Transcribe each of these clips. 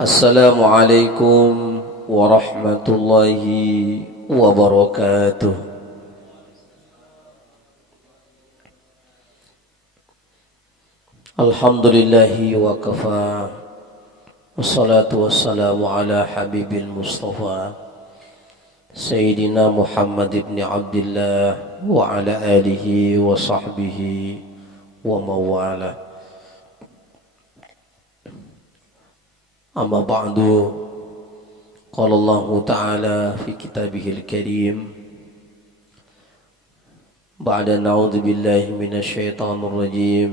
Assalamualaikum warahmatullahi wabarakatuh. Alhamdulillahi wa kafa. Wassalatu wassalamu ala habibil mustafa Sayyidina Muhammad ibn Abdullah wa ala alihi wa sahbihi wa mawala. Amma ba'du. Qala Allah Ta'ala fi kitabihil karim ba'da na'udzu billahi minasy syaithanir rajim.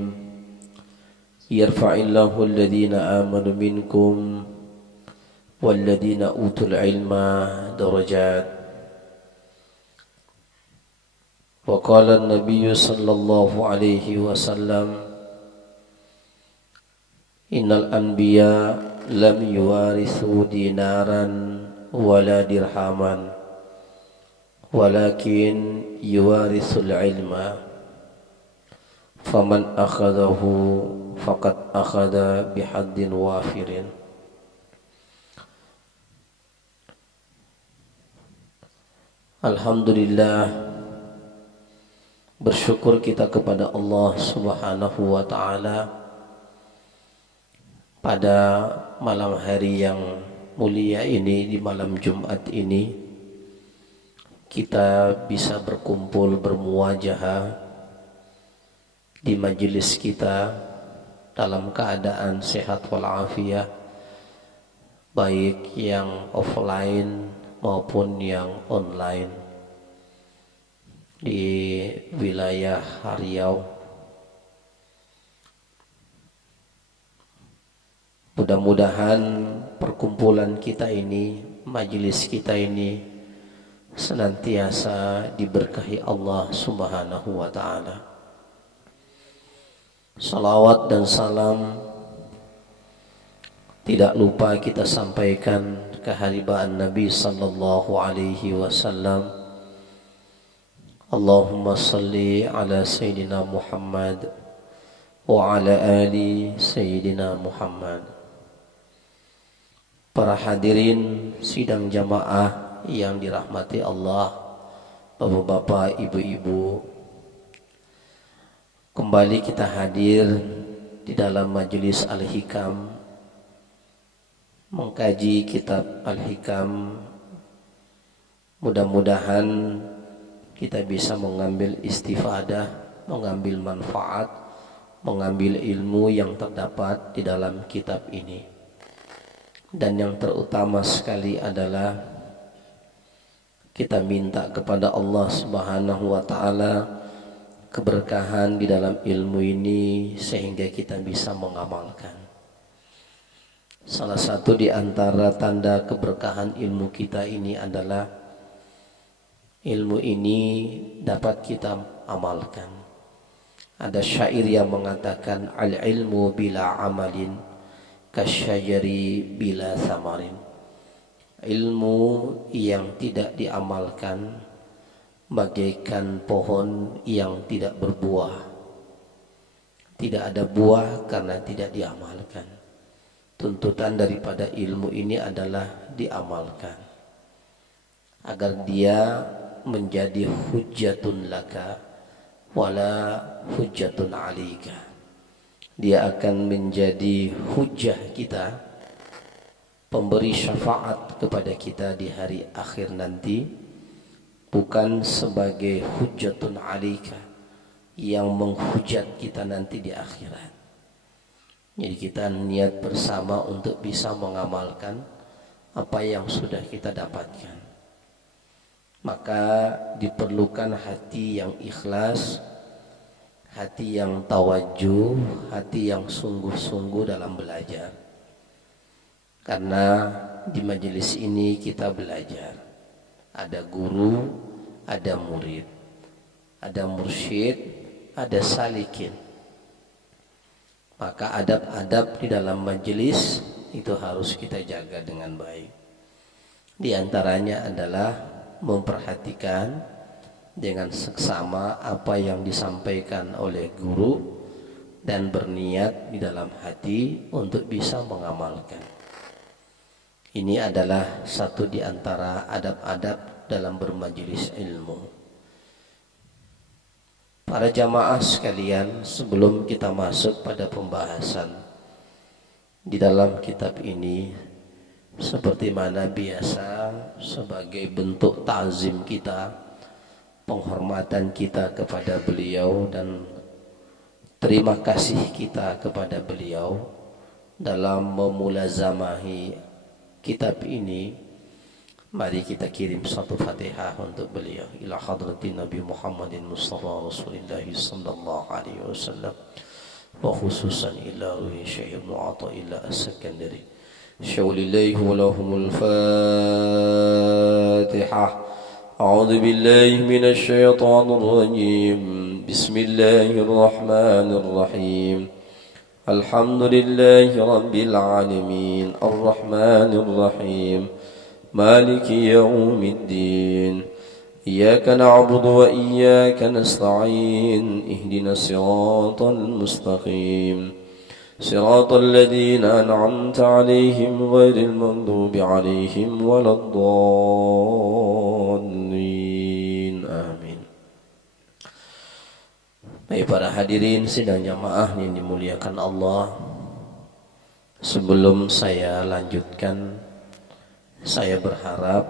Yarfa'illahu alladhina amanu minkum walladhina utul ilma darajat. Wa qala an-nabiy sallallahu alaihi wasallam, innal anbiya lam yuwarithu dinaran wala dirhaman walakin yuwarithul ilma faman akhadahu faqad akhadha bihaddin wafirin. Alhamdulillah, bersyukur kita kepada Allah Subhanahu wa ta'ala pada malam hari yang mulia ini, di malam Jumat ini kita bisa berkumpul bermuwajahah di majelis kita dalam keadaan sehat walafiat, baik yang offline maupun yang online di wilayah Riau. Mudah-mudahan perkumpulan kita ini, majelis kita ini senantiasa diberkahi Allah Subhanahu wa ta'ala. Salawat dan salam tidak lupa kita sampaikan keharibaan Nabi sallallahu alaihi wasallam. Allahumma salli ala Sayyidina Muhammad wa ala ali Sayyidina Muhammad. Para hadirin sidang jamaah yang dirahmati Allah, bapak-bapak, ibu-ibu, kembali kita hadir di dalam majelis Al-Hikam, mengkaji kitab Al-Hikam. Mudah-mudahan kita bisa mengambil istifadah, mengambil manfaat, mengambil ilmu yang terdapat di dalam kitab ini. Dan yang terutama sekali adalah kita minta kepada Allah Subhanahu wa ta'ala keberkahan di dalam ilmu ini sehingga kita bisa mengamalkan. Salah satu di antara tanda keberkahan ilmu kita ini adalah ilmu ini dapat kita amalkan. Ada syair yang mengatakan, al-ilmu bila amalin kasyajari bila samarin. Ilmu yang tidak diamalkan bagaikan pohon yang tidak berbuah. Tidak ada buah karena tidak diamalkan. Tuntutan daripada ilmu ini adalah diamalkan agar dia menjadi hujjatun laka wala hujjatun alika. Dia akan menjadi hujjah kita, pemberi syafaat kepada kita di hari akhir nanti, bukan sebagai hujjatun alika yang menghujat kita nanti di akhirat. Jadi kita niat bersama untuk bisa mengamalkan apa yang sudah kita dapatkan. Maka diperlukan hati yang ikhlas, hati yang tawajuh, hati yang sungguh-sungguh dalam belajar. Karena di majelis ini kita belajar. Ada guru, ada murid, ada mursyid, ada salikin. Maka adab-adab di dalam majelis itu harus kita jaga dengan baik. Di antaranya adalah memperhatikan dengan seksama apa yang disampaikan oleh guru dan berniat di dalam hati untuk bisa mengamalkan. Ini adalah satu di antara adab-adab dalam bermajelis ilmu. Para jamaah sekalian, sebelum kita masuk pada pembahasan di dalam kitab ini, seperti mana biasa sebagai bentuk ta'zim kita, penghormatan kita kepada beliau dan terima kasih kita kepada beliau dalam memulazamahi kitab ini, mari kita kirim satu Fatihah untuk beliau ila hadratin Nabi Muhammadin Mustafa Rasulullah sallallahu alaihi wasallam, wa khususan ila ruhi Syekh Ibnu Athaillah As-Sakandari. Syaulillahi wa lahumul Fatihah. A'udzu billahi minasy syaithanir rajim. Bismillahirrahmanirrahim. Alhamdulillahi rabbil alamin. Arrahmanir rahim. Maliki yaumiddin. Iyyaka na'budu wa iyyaka nasta'in. Ihdinas siratal mustaqim. Siratal ladzina an'amta 'alaihim ghairil maghdubi 'alaihim waladdallin. Amin. Baik para hadirin sidang jamaah yang dimuliakan Allah, sebelum saya lanjutkan, saya berharap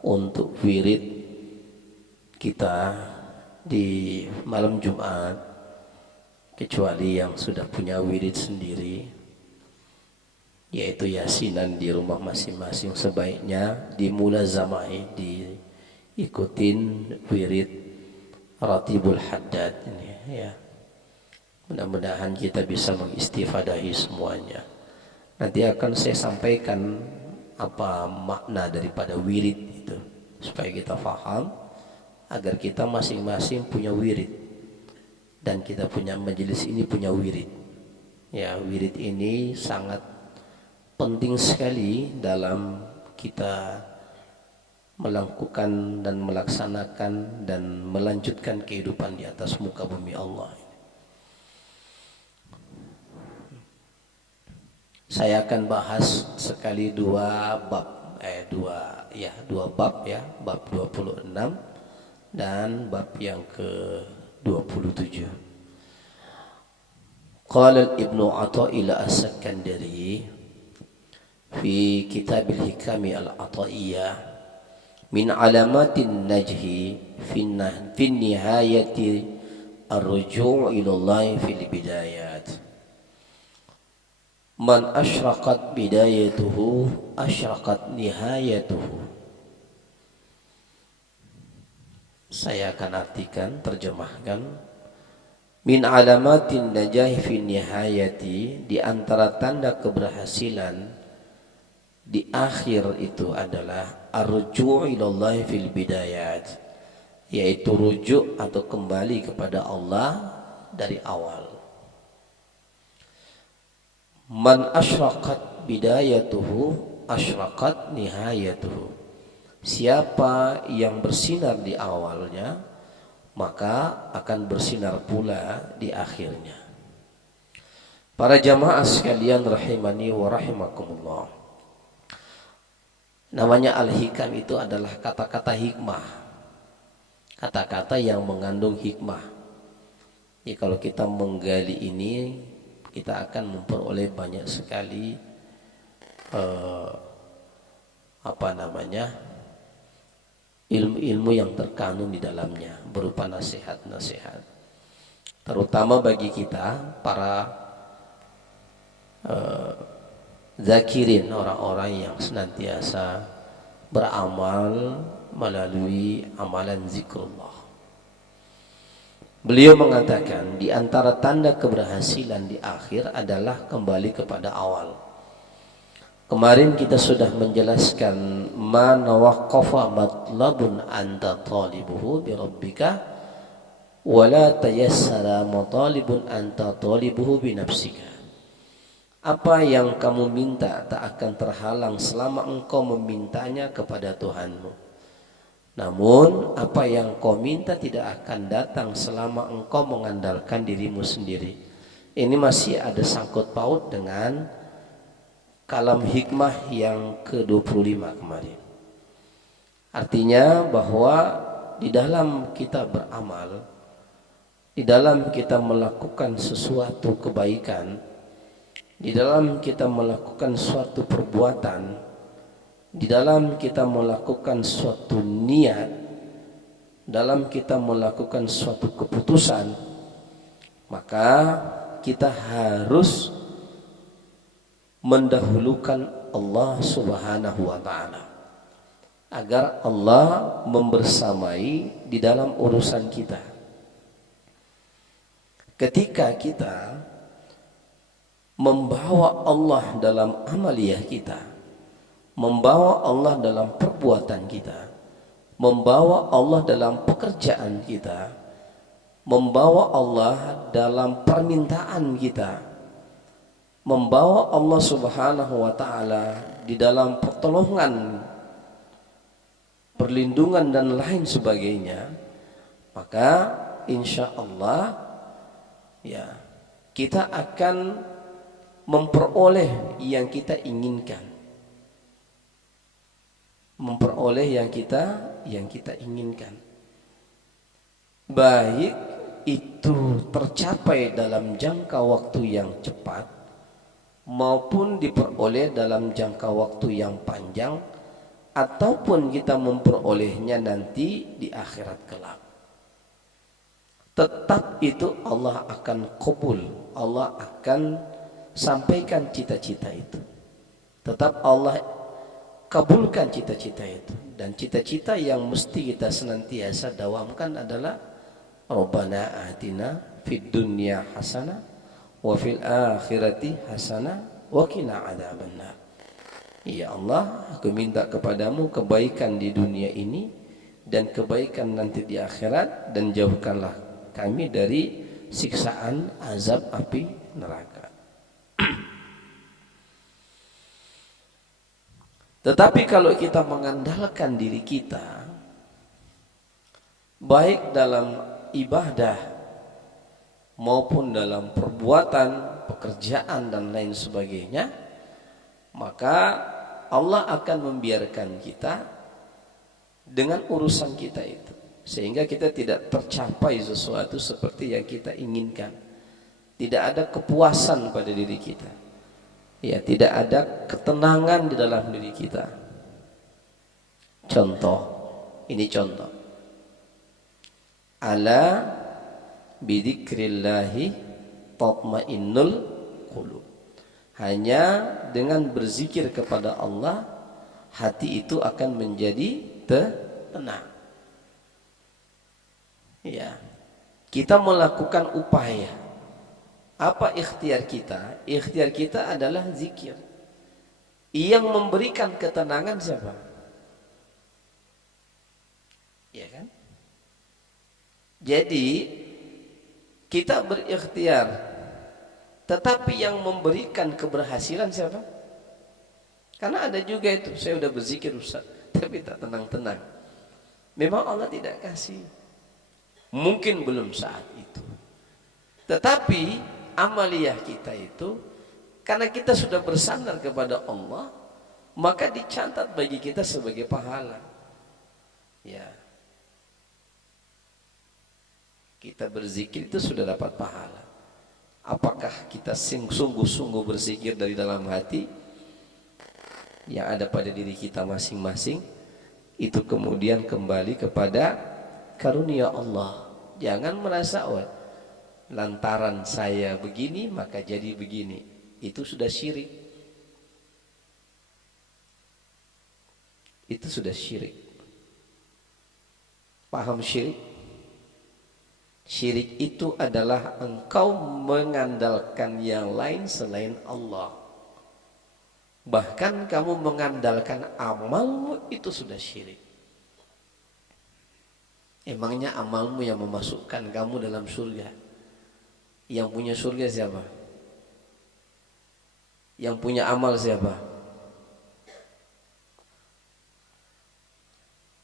untuk wirid kita di malam Jumat, kecuali yang sudah punya wirid sendiri, yaitu yasinan di rumah masing-masing, sebaiknya dimulazamai, diikutin wirid Ratibul Haddad ini ya. Mudah-mudahan kita bisa mengistifadahi semuanya. Nanti akan saya sampaikan apa makna daripada wirid itu, supaya kita faham, agar kita masing-masing punya wirid dan kita punya majelis ini punya wirid. Ya, wirid ini sangat penting sekali dalam kita melakukan dan melaksanakan dan melanjutkan kehidupan di atas muka bumi Allah. Saya akan bahas sekali dua bab bab 26 dan bab yang ke-27. Qala Ibnu Athaillah As-Sakandari fi Kitabil Hikami Al-Athaiyah min alamatin najhi fi nihayati ar-ruju' ila Allah fil bidayat. Man asyraqat bidayatuhu asyraqat nihayatuhu. Saya akan artikan, terjemahkan. Min alamatin najahi fi nihayati, di antara tanda keberhasilan di akhir itu adalah ar-ruju' ilallahi fil bidayat, yaitu rujuk atau kembali kepada Allah dari awal. Man asyraqat bidayatuhu asyraqat nihayatuhu. Siapa yang bersinar di awalnya, maka akan bersinar pula di akhirnya. Para jamaah sekalian rahimani wa rahimakumullah, namanya al-hikam itu adalah kata-kata hikmah, kata-kata yang mengandung hikmah. Jadi kalau kita menggali ini, kita akan memperoleh banyak sekali ilmu-ilmu yang terkandung di dalamnya, berupa nasihat-nasihat, terutama bagi kita para zakirin, orang-orang yang senantiasa beramal melalui amalan zikrullah. Beliau mengatakan di antara tanda keberhasilan di akhir adalah kembali kepada awal. Kemarin kita sudah menjelaskan man waqafa matlabun anta talibuhu bi rabbika wala tayassara matalibun anta talibuhu bi nafsika. Apa yang kamu minta tak akan terhalang selama engkau memintanya kepada Tuhanmu. Namun apa yang kau minta tidak akan datang selama engkau mengandalkan dirimu sendiri. Ini masih ada sangkut paut dengan kalam hikmah yang ke-25 kemarin. Artinya bahwa di dalam kita beramal, di dalam kita melakukan sesuatu kebaikan, di dalam kita melakukan suatu perbuatan, di dalam kita melakukan suatu niat, dalam kita melakukan suatu keputusan, maka kita harus mendahulukan Allah Subhanahu wa taala agar Allah membersamai di dalam urusan kita. Ketika kita membawa Allah dalam amaliyah kita, membawa Allah dalam perbuatan kita, membawa Allah dalam pekerjaan kita, membawa Allah dalam permintaan kita, membawa Allah Subhanahu wa taala di dalam pertolongan, perlindungan dan lain sebagainya, maka insya Allah ya kita akan memperoleh yang kita inginkan, memperoleh yang kita inginkan, baik itu tercapai dalam jangka waktu yang cepat maupun diperoleh dalam jangka waktu yang panjang, ataupun kita memperolehnya nanti di akhirat kelak. Tetap itu Allah akan kabul, Allah akan sampaikan cita-cita itu. Tetap Allah kabulkan cita-cita itu. Dan cita-cita yang mesti kita senantiasa dawamkan adalah Rabbana atina fid dunya hasanah wa fil akhirati hasanah wa qina adzabannar. Ya Allah, aku minta kepadamu kebaikan di dunia ini dan kebaikan nanti di akhirat, dan jauhkanlah kami dari siksaan azab api neraka. Tetapi kalau kita mengandalkan diri kita, baik dalam ibadah maupun dalam perbuatan, pekerjaan dan lain sebagainya, maka Allah akan membiarkan kita dengan urusan kita itu, sehingga kita tidak tercapai sesuatu seperti yang kita inginkan. Tidak ada kepuasan pada diri kita, ya, tidak ada ketenangan di dalam diri kita. Contoh, ini contoh. Ala bidzikrillahi tatmainnul qulub. Hanya dengan berzikir kepada Allah, hati itu akan menjadi tenang. Ya, kita melakukan upaya. Apa ikhtiar kita? Ikhtiar kita adalah zikir. Yang memberikan ketenangan siapa? Ya kan? Jadi kita berikhtiar, tetapi yang memberikan keberhasilan siapa? Karena ada juga itu, saya udah berzikir Ustaz, tapi tak tenang-tenang. Memang Allah tidak kasih. Mungkin belum saat itu. Tetapi amaliyah kita itu, karena kita sudah bersandar kepada Allah, maka dicatat bagi kita sebagai pahala. Ya. Kita berzikir itu sudah dapat pahala. Apakah kita sungguh-sungguh berzikir dari dalam hati yang ada pada diri kita masing-masing? Itu kemudian kembali kepada karunia Allah. Jangan merasa, oh, lantaran saya begini maka jadi begini. Itu sudah syirik. Itu sudah syirik. Paham syirik? Syirik itu adalah engkau mengandalkan yang lain selain Allah. Bahkan kamu mengandalkan amalmu, itu sudah syirik. Emangnya amalmu yang memasukkan kamu dalam surga? Yang punya surga siapa? Yang punya amal siapa?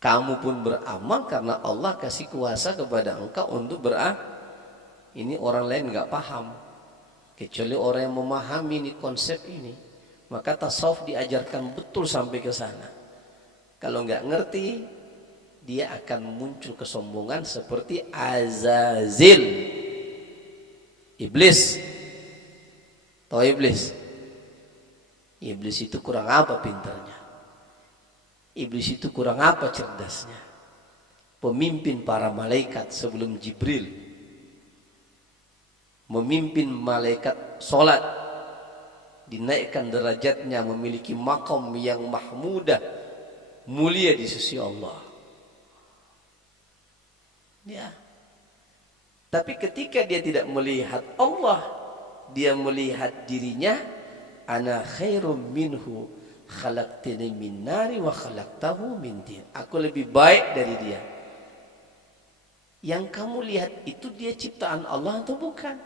Kamu pun beramal karena Allah kasih kuasa kepada engkau untuk beramal. Ini orang lain nggak paham, kecuali orang yang memahami ini konsep ini. Maka tasawuf diajarkan betul sampai ke sana. Kalau nggak ngerti, dia akan muncul kesombongan seperti Azazil, iblis. Tahu iblis? Iblis itu kurang apa pintarnya? Iblis itu kurang apa cerdasnya? Pemimpin para malaikat sebelum Jibril, memimpin malaikat sholat, dinaikkan derajatnya, memiliki maqam yang mahmudah, mulia di sisi Allah. Ya. Tapi ketika dia tidak melihat Allah, dia melihat dirinya, ana khairum minhu khalaqtani min nari wa khalaqtahu min tin. Aku lebih baik dari dia. Yang kamu lihat itu dia ciptaan Allah atau bukan?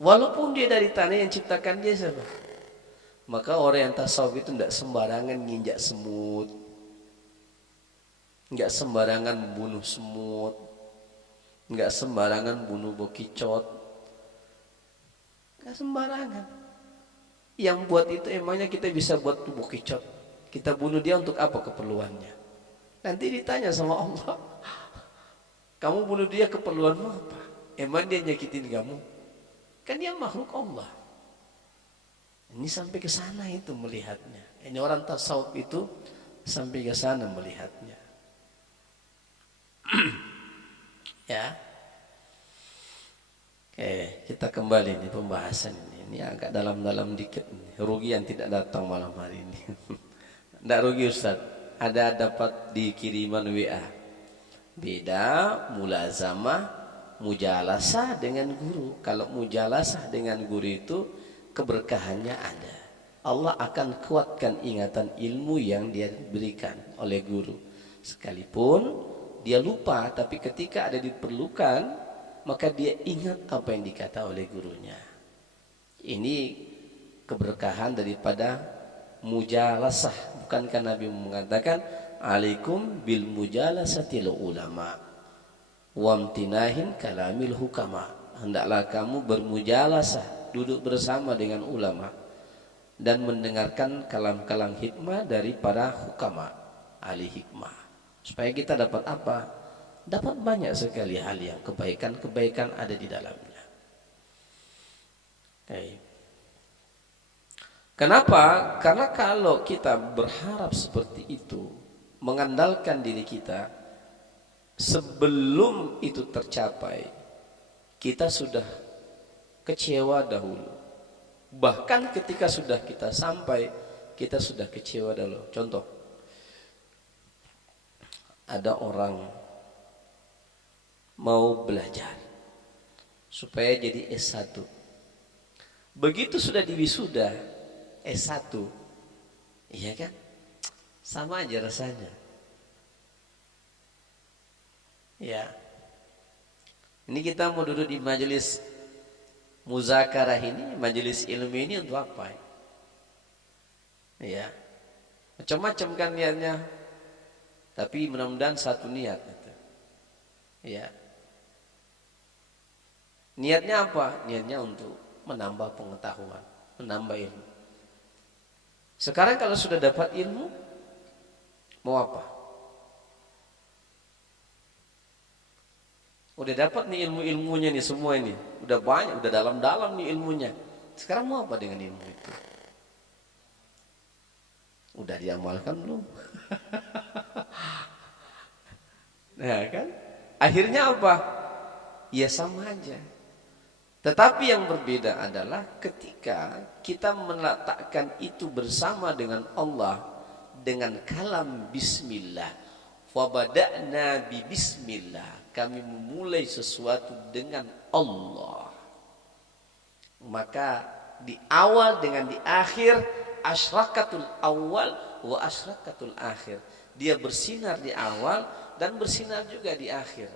Walaupun dia dari tanah, yang ciptakan dia siapa? Maka orang yang tasawuf itu tidak sembarangan nginjak semut, nggak sembarangan bunuh semut, nggak sembarangan bunuh bokicot, nggak sembarangan. Yang buat itu emangnya kita bisa buat bokicot, kita bunuh dia untuk apa keperluannya? Nanti ditanya sama Allah, kamu bunuh dia keperluanmu apa? Emang dia nyakitin kamu? Kan dia makhluk Allah. Ini sampai ke sana itu melihatnya. Ini orang tasawuf itu sampai ke sana melihatnya. Ya. Oke, kita kembali nih pembahasan ini. Ini agak dalam-dalam dikit nih. Rugi yang tidak datang malam hari ini. Tidak rugi Ustaz. Ada dapat di kiriman WA. Beda mulazamah, mujalasah dengan guru. Kalau mujalasah dengan guru itu keberkahannya ada. Allah akan kuatkan ingatan ilmu yang dia berikan oleh guru. Sekalipun dia lupa, tapi ketika ada diperlukan, maka dia ingat apa yang dikata oleh gurunya. Ini keberkahan daripada mujalasah. Bukankah Nabi mengatakan alaikum bil mujalasatil ulama wamtinahin kalamil hukama. Hendaklah kamu bermujalasah, duduk bersama dengan ulama dan mendengarkan kalam-kalam hikmah dari para hukama, ahli hikmah. Supaya kita dapat apa? Dapat banyak sekali hal yang kebaikan-kebaikan ada di dalamnya. Okay. Kenapa? Karena kalau kita berharap seperti itu, mengandalkan diri kita, sebelum itu tercapai, kita sudah kecewa dahulu. Bahkan ketika sudah kita sampai, kita sudah kecewa dahulu. Contoh, ada orang mau belajar supaya jadi S1. Begitu sudah diwisuda S1, iya kan? Sama aja rasanya. Ya. Ini kita mau duduk di majelis muzakarah ini, majelis ilmu ini untuk apa? Ya. Macam-macam kan niatnya. Tapi mudah-mudahan satu niat gitu. Ya. Niatnya apa? Niatnya untuk menambah pengetahuan, menambah ilmu. Sekarang kalau sudah dapat ilmu, mau apa? Udah dapat nih ilmu-ilmunya nih semua ini. Udah banyak, udah dalam-dalam nih ilmunya. Sekarang mau apa dengan ilmu itu? Udah diamalkan belum? Nah kan? Akhirnya apa? Ya sama aja. Tetapi yang berbeda adalah ketika kita meletakkan itu bersama dengan Allah dengan kalam bismillah. Fabada'na bi bismillah. Kami memulai sesuatu dengan Allah. Maka di awal dengan di akhir, asyrakatul awal wa asyrakatul akhir. Dia bersinar di awal dan bersinar juga di akhir.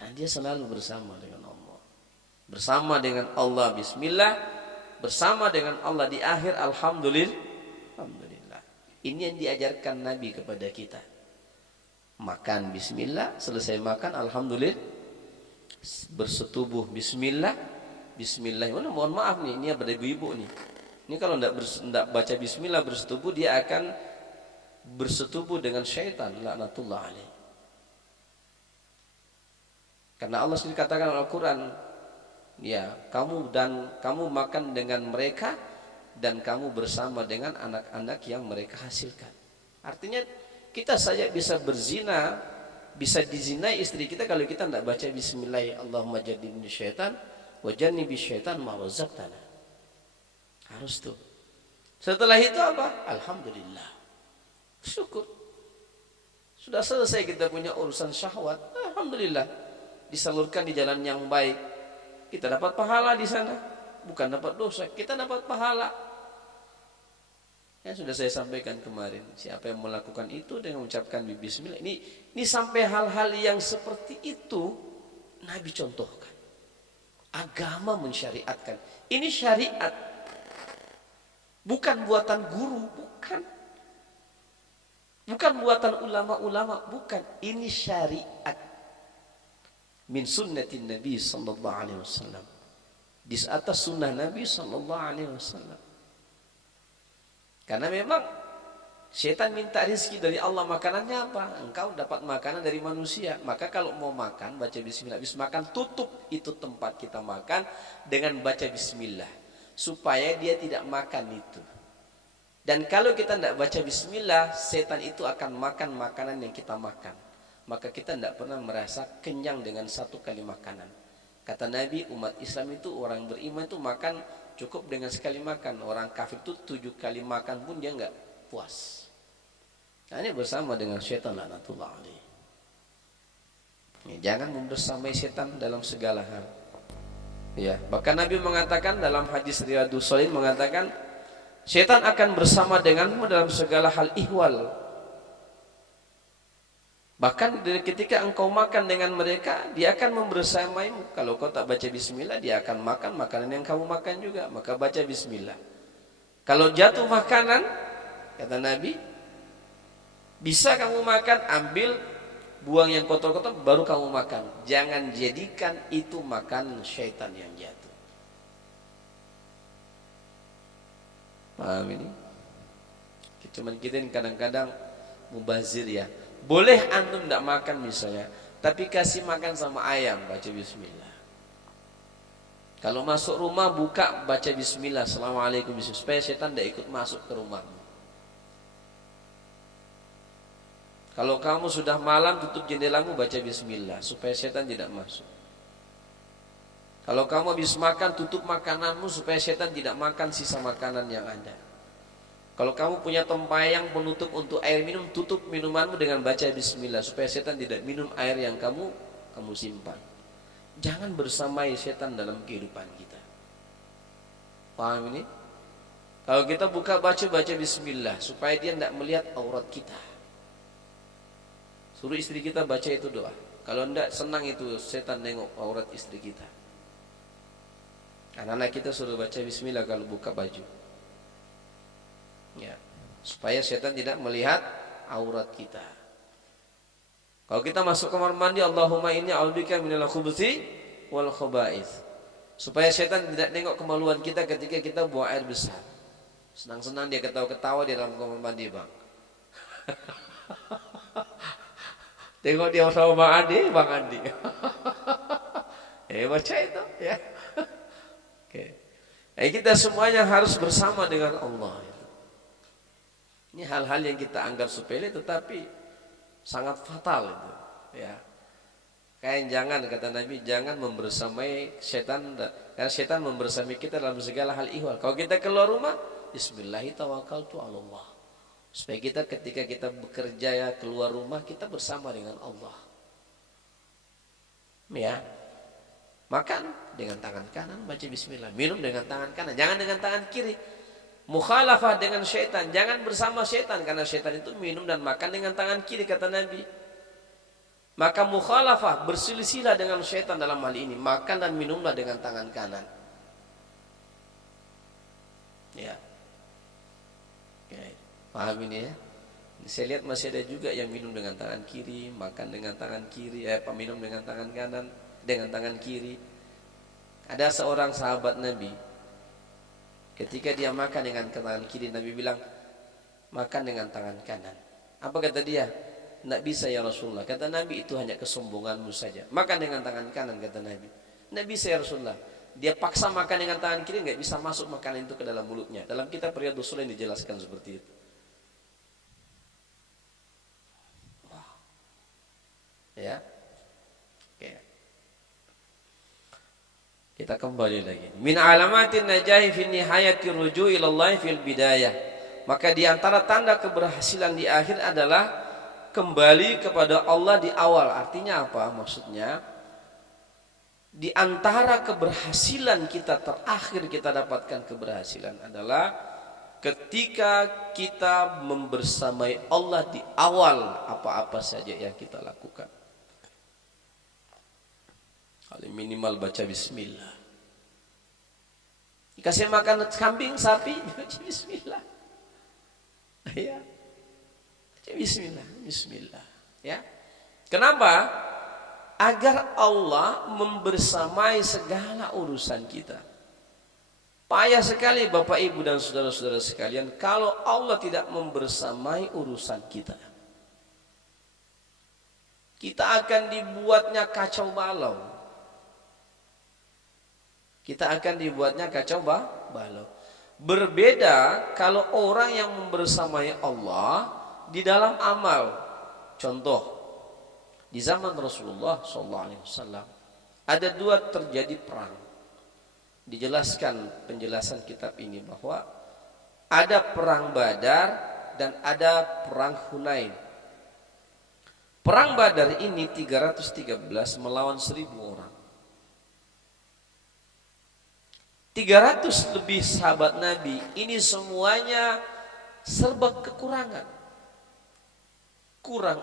Nah, dia selalu bersama dengan Allah. Bersama dengan Allah bismillah, bersama dengan Allah di akhir alhamdulillah. Ini yang diajarkan Nabi kepada kita. Makan bismillah, selesai makan alhamdulillah, bersetubuh bismillah, Bismillah. Mana mohon maaf nih, ini ada ibu-ibu nih. Ini kalau tidak baca bismillah bersetubuh, dia akan bersetubuh dengan syaitan, laknatullah alaih. Karena Allah sendiri katakan dalam Al-Quran, ya, kamu makan dengan mereka dan kamu bersama dengan anak-anak yang mereka hasilkan. Artinya kita saja bisa berzina, bisa dizinai istri kita kalau kita tidak baca bismillah, Allahumma jannibni syaitan wa jannibi syaitan ma razaqtana. Harus tuh. Setelah itu apa? Alhamdulillah. Syukur. Sudah selesai kita punya urusan syahwat. Alhamdulillah. Disalurkan di jalan yang baik. Kita dapat pahala di sana. Bukan dapat dosa. Kita dapat pahala. Yang sudah saya sampaikan kemarin. Siapa yang melakukan itu dengan mengucapkan bismillah. Ini sampai hal-hal yang seperti itu Nabi contohkan. Agama mensyariatkan. Ini syariat. Bukan buatan guru, bukan. Bukan buatan ulama-ulama, bukan. Ini syariat. Min sunnatin Nabi sallallahu alaihi wasallam. Di atas sunnah Nabi sallallahu alaihi wasallam. Karena memang setan minta rezeki dari Allah, makanannya apa? Engkau dapat makanan dari manusia. Maka kalau mau makan, baca bismillah. Habis makan, tutup itu tempat kita makan dengan baca bismillah. Supaya dia tidak makan itu. Dan kalau kita tidak baca bismillah, setan itu akan makan makanan yang kita makan. Maka kita tidak pernah merasa kenyang dengan satu kali makanan. Kata Nabi, umat Islam itu, orang beriman itu makan cukup dengan sekali makan. Orang kafir itu 7 kali makan pun dia nggak puas. Nah, ini bersama dengan setan, laknatullah alaih. Jangan membersamai setan dalam segala hal. Ya, bahkan Nabi mengatakan dalam hadis Riyadhus Shalihin mengatakan setan akan bersama denganmu dalam segala hal ihwal. Bahkan ketika engkau makan dengan mereka, dia akan membersamaimu. Kalau kau tak baca bismillah, dia akan makan makanan yang kamu makan juga. Maka baca bismillah. Kalau jatuh makanan, kata Nabi, bisa kamu makan, ambil, buang yang kotor-kotor, baru kamu makan. Jangan jadikan itu makanan syaitan yang jatuh. Paham ini? Cuman kita ini kadang-kadang mubazir ya. Boleh antum tidak makan misalnya, tapi kasih makan sama ayam, baca bismillah. Kalau masuk rumah, buka, baca bismillah, assalamualaikum, supaya syaitan tidak ikut masuk ke rumahmu. Kalau kamu sudah malam, tutup jendelamu, baca bismillah supaya setan tidak masuk. Kalau kamu habis makan, tutup makananmu supaya setan tidak makan sisa makanan yang ada. Kalau kamu punya tempayan penutup untuk air minum, tutup minumanmu dengan baca bismillah supaya setan tidak minum air yang kamu simpan. Jangan bersamai setan dalam kehidupan kita. Paham ini? Kalau kita buka, baca bismillah supaya dia tidak melihat aurat kita. Suruh istri kita baca itu doa. Kalau tidak, senang itu setan nengok aurat istri kita. Anak-anak kita suruh baca bismillah kalau buka baju. Ya, supaya setan tidak melihat aurat kita. Kalau kita masuk kamar mandi, Allahumma inni a'udzubika minal khubuthi wal khaba'ith. Supaya setan tidak nengok kemaluan kita ketika kita buang air besar. Senang-senang dia ketawa-ketawa di dalam kamar mandi, Bang. Tengok dia sama Bang Andi. Baca itu ya. Oke. Kita semuanya harus bersama dengan Allah. Ini hal-hal yang kita anggap sepele tetapi sangat fatal itu. Ya. Kayak jangan, kata Nabi, jangan membersamai setan, karena setan membersamai kita dalam segala hal ihwal. Kalau kita keluar rumah, Bismillahirrahmanirrahim. Supaya kita ketika kita bekerja ya keluar rumah, kita bersama dengan Allah. Ya. Makan dengan tangan kanan, baca bismillah. Minum dengan tangan kanan, jangan dengan tangan kiri. Mukhalafah dengan syaitan, jangan bersama syaitan, karena syaitan itu minum dan makan dengan tangan kiri, kata Nabi. Maka mukhalafah, berselisihlah dengan syaitan dalam hal ini. Makan dan minumlah dengan tangan kanan. Ya. Paham ini ya? Saya lihat masih ada juga yang minum dengan tangan kiri, makan dengan tangan kiri, minum dengan tangan kanan, dengan tangan kiri. Ada seorang sahabat Nabi, ketika dia makan dengan tangan kiri, Nabi bilang, makan dengan tangan kanan. Apa kata dia? Tidak bisa ya Rasulullah. Kata Nabi, itu hanya kesombonganmu saja. Makan dengan tangan kanan, kata Nabi. Tidak bisa ya Rasulullah. Dia paksa makan dengan tangan kiri, nggak bisa masuk makanan itu ke dalam mulutnya. Dalam kitab Riyadhus Shalihin dijelaskan seperti itu. Ya, oke. Kita kembali lagi. Min alamatin najahi fi nihayati ruju' ila Allah fil bidayah. Maka di antara tanda keberhasilan di akhir adalah kembali kepada Allah di awal. Artinya apa? Maksudnya di antara keberhasilan kita terakhir kita dapatkan keberhasilan adalah ketika kita membersamai Allah di awal apa-apa saja yang kita lakukan. Paling minimal baca bismillah. Dikasih makan kambing, sapi, baca bismillah. Ya. Baca bismillah, bismillah. Ya. Kenapa? Agar Allah membersamai segala urusan kita. Payah sekali Bapak Ibu dan saudara-saudara sekalian kalau Allah tidak membersamai urusan kita. Kita akan dibuatnya kacau balau. Kita akan dibuatnya kacau balau. Berbeda kalau orang yang membersamai Allah di dalam amal. Contoh, di zaman Rasulullah SAW ada dua terjadi perang. Dijelaskan penjelasan kitab ini bahwa ada perang Badar dan ada perang Hunain. Perang Badar ini 313 melawan 1000 orang. 300 lebih sahabat Nabi ini semuanya serba kekurangan. Kurang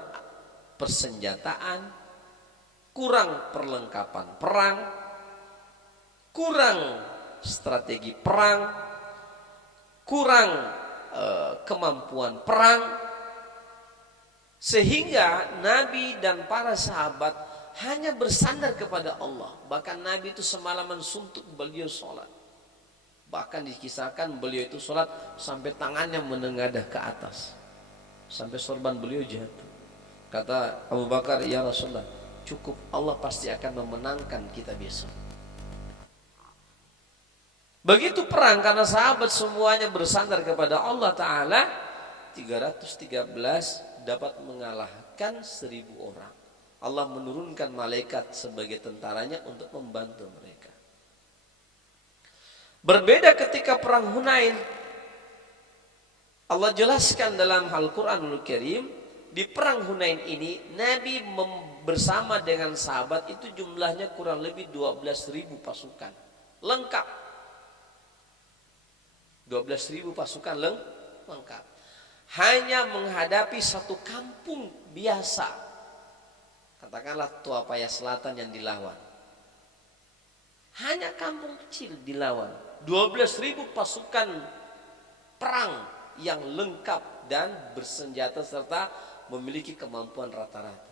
persenjataan, kurang perlengkapan perang, kurang strategi perang, kurang kemampuan perang, sehingga Nabi dan para sahabat hanya bersandar kepada Allah. Bahkan Nabi itu semalaman suntuk beliau sholat. Bahkan dikisahkan beliau itu sholat sampai tangannya menengadah ke atas, sampai sorban beliau jatuh. Kata Abu Bakar, ya Rasulullah, cukup, Allah pasti akan memenangkan kita besok. Begitu perang, karena sahabat semuanya bersandar kepada Allah Ta'ala, 313 dapat mengalahkan 1000 orang. Allah menurunkan malaikat sebagai tentaranya untuk membantu mereka. Berbeda ketika perang Hunain. Allah jelaskan dalam Al-Quranul Karim, di perang Hunain ini Nabi bersama dengan sahabat itu jumlahnya kurang lebih 12.000 pasukan lengkap. 12.000 pasukan lengkap. Hanya menghadapi satu kampung biasa, katakanlah Tuapaya Selatan yang dilawan. Hanya kampung kecil dilawan. 12.000 pasukan perang yang lengkap dan bersenjata serta memiliki kemampuan rata-rata.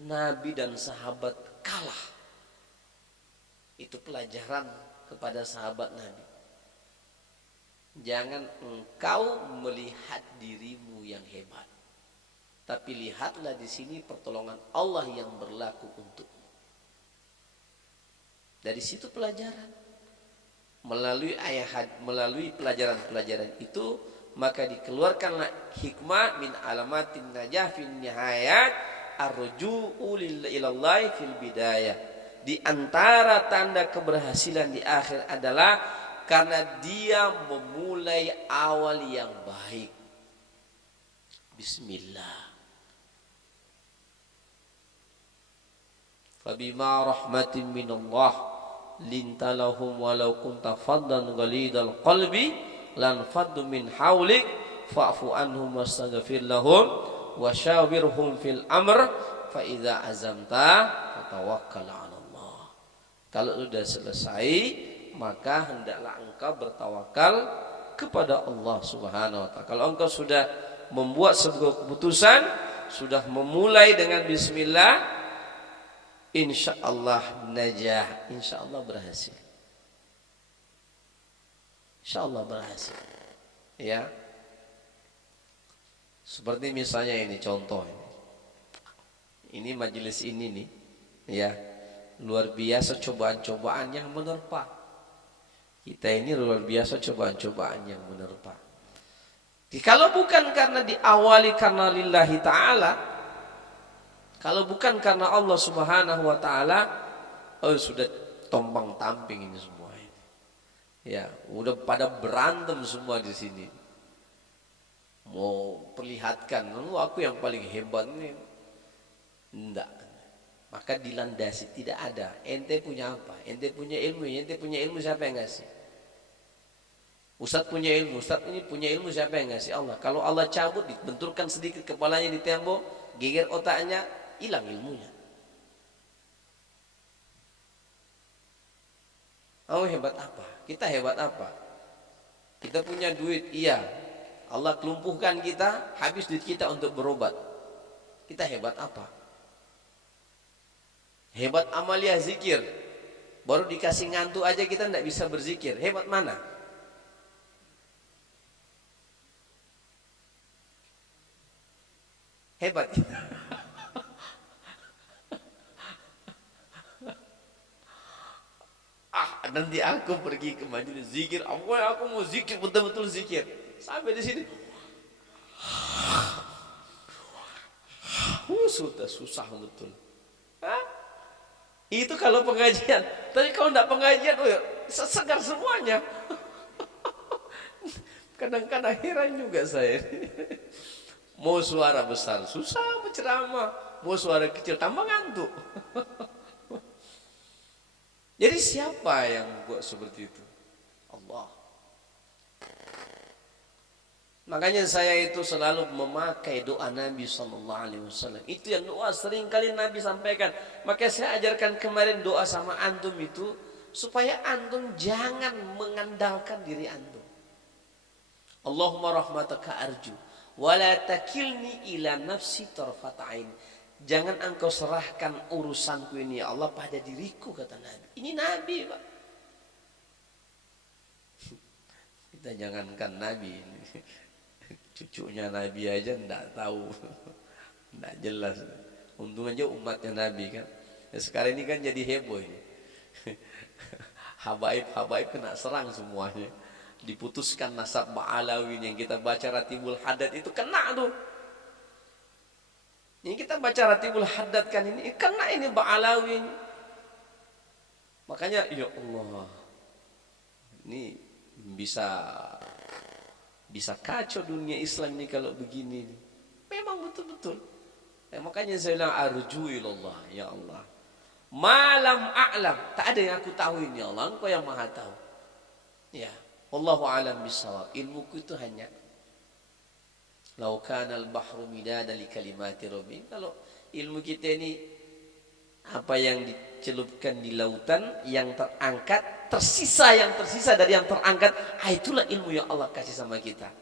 Nabi dan sahabat kalah. Itu pelajaran kepada sahabat Nabi. Jangan engkau melihat dirimu yang hebat, tapi lihatlah di sini pertolongan Allah yang berlaku untukmu. Dari situ pelajaran. Melalui pelajaran-pelajaran itu maka dikeluarkanlah hikmah min alamatin najah fin nihayat arruju'u ilallahi fil bidayah. Di antara tanda keberhasilan di akhir adalah karena dia memulai awal yang baik. Bismillah. Fabima rahmatin minallah lintalahum walau kunta faddan ghalidal qalbi lan faddu min haulik fa'fu anhum wastaghfir lahum wasyawirhum fil amr fa idza azamta fatawakkal 'ala Allah. Kalau sudah selesai maka hendaklah engkau bertawakal kepada Allah Subhanahu wa taala. Kalau engkau sudah membuat sebuah keputusan, sudah memulai dengan bismillah, insyaallah najah, insyaallah berhasil. insya Allah berhasil. Ya, seperti misalnya ini contoh ini majelis ini nih, ya, luar biasa cobaan-cobaan yang menerpa kita ini, luar biasa cobaan-cobaan yang menerpa. Kalau bukan karena diawali karena lillahi ta'ala, kalau bukan karena Allah subhanahu wa ta'ala, oh sudah tombang tamping ini semua ini. Ya, udah pada berantem semua di sini. Mau perlihatkan, aku yang paling hebat nih. Enggak. Maka dilandasi, tidak ada. Ente punya apa? Ente punya ilmu. Ente punya ilmu, siapa yang ngasih? Ustadz punya ilmu. Ustadz ini punya ilmu, siapa yang ngasih? Allah. Kalau Allah cabut, dibenturkan sedikit kepalanya di tembok, geger otaknya, hilang ilmunya. Oh, hebat apa? Kita hebat apa? Kita punya duit, iya. Allah kelumpuhkan kita, habis duit kita untuk berobat. Kita hebat apa? Hebat amalia zikir. Baru dikasih ngantuk aja kita tidak bisa berzikir. Hebat mana? Hebat kita. Nanti aku pergi ke majelis zikir, aku mau zikir, betul-betul zikir. Sampai di sini, sudah susah betul. Hah? Itu kalau pengajian. Tapi kalau tidak pengajian, segar semuanya. Kadang-kadang heran juga saya. Mau suara besar susah berceramah, mau suara kecil tambah ngantuk. Jadi siapa yang buat seperti itu? Allah. Makanya saya itu selalu memakai doa Nabi SAW. Itu yang doa sering kali Nabi sampaikan. Makanya saya ajarkan kemarin doa sama antum itu, supaya antum jangan mengandalkan diri antum. Allahumma rahmataka arju, wala takilni ila nafsi tarfata'ain. Jangan engkau serahkan urusanku ini ya Allah pada diriku, kata Nabi. Ini Nabi, Pak. Kita jangankan Nabi, cucunya Nabi aja enggak tahu, enggak jelas. Untung aja umatnya Nabi kan. Ya, sekarang ini kan jadi heboh ini. Habaib kena serang semuanya. Diputuskan nasab Ba'alawi yang kita baca Ratibul Haddad itu kena tuh. Yang kita baca Ratibul Haddad kan ini kena ini Ba'alawi. Makanya ya Allah, ini bisa kacau dunia Islam ini kalau begini. Memang betul-betul. Makanya saya bilang arju ilallah, ya Allah. Malam a'lam, tak ada yang aku tahu ini, ya Allah, Engkau yang Maha tahu. Ya, wallahu a'lam bishawab. Ilmuku itu hanya lau kana al-bahru midada li kalimati rabbi. Kalau ilmu kita ini apa yang dicelupkan di lautan, yang terangkat, yang tersisa dari yang terangkat, itulah ilmu yang Allah kasih sama kita.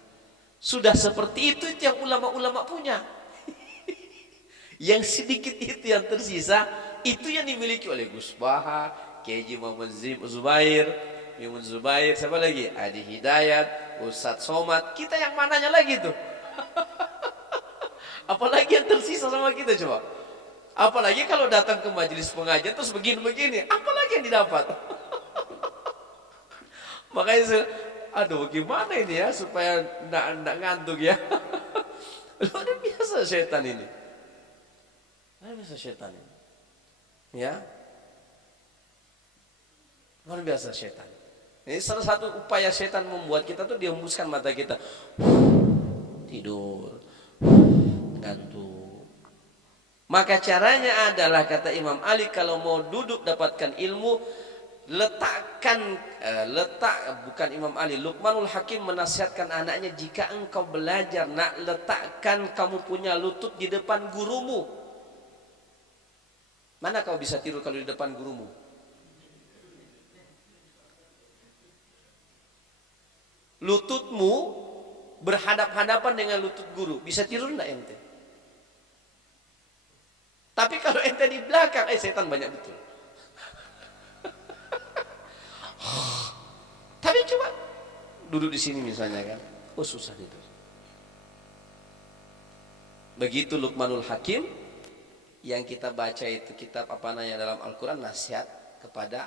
Sudah seperti itu yang ulama-ulama punya. Yang sedikit itu yang tersisa, itu yang dimiliki oleh Gus Baha, KJ Muhammad Zubair, siapa lagi? Adi Hidayat, Ustadz Somad. Kita yang mananya lagi tuh? Apalagi yang tersisa sama kita coba. Apalagi kalau datang ke majelis pengajian terus begini-begini, apalagi yang didapat? Makanya aduh gimana ini ya supaya enggak ngantuk ya. Luar biasa setan ini. Luar biasa setan ini. Ya. Luar biasa setan. Ini salah satu upaya setan membuat kita tuh dihembuskan mata kita. Tidur. Ngantuk. Maka caranya adalah, kata Imam Ali, kalau mau duduk dapatkan ilmu, bukan Imam Ali, Luqmanul Hakim menasihatkan anaknya, jika engkau belajar, nak letakkan kamu punya lutut di depan gurumu. Mana kau bisa tidur kalau di depan gurumu? Lututmu berhadap-hadapan dengan lutut guru, bisa tidur enggak ente? Tapi kalau ente di belakang, setan banyak betul. Tapi coba duduk di sini misalnya kan, oh susah itu. Begitu Luqmanul Hakim yang kita baca itu kitab apa namanya dalam Al-Quran, nasihat kepada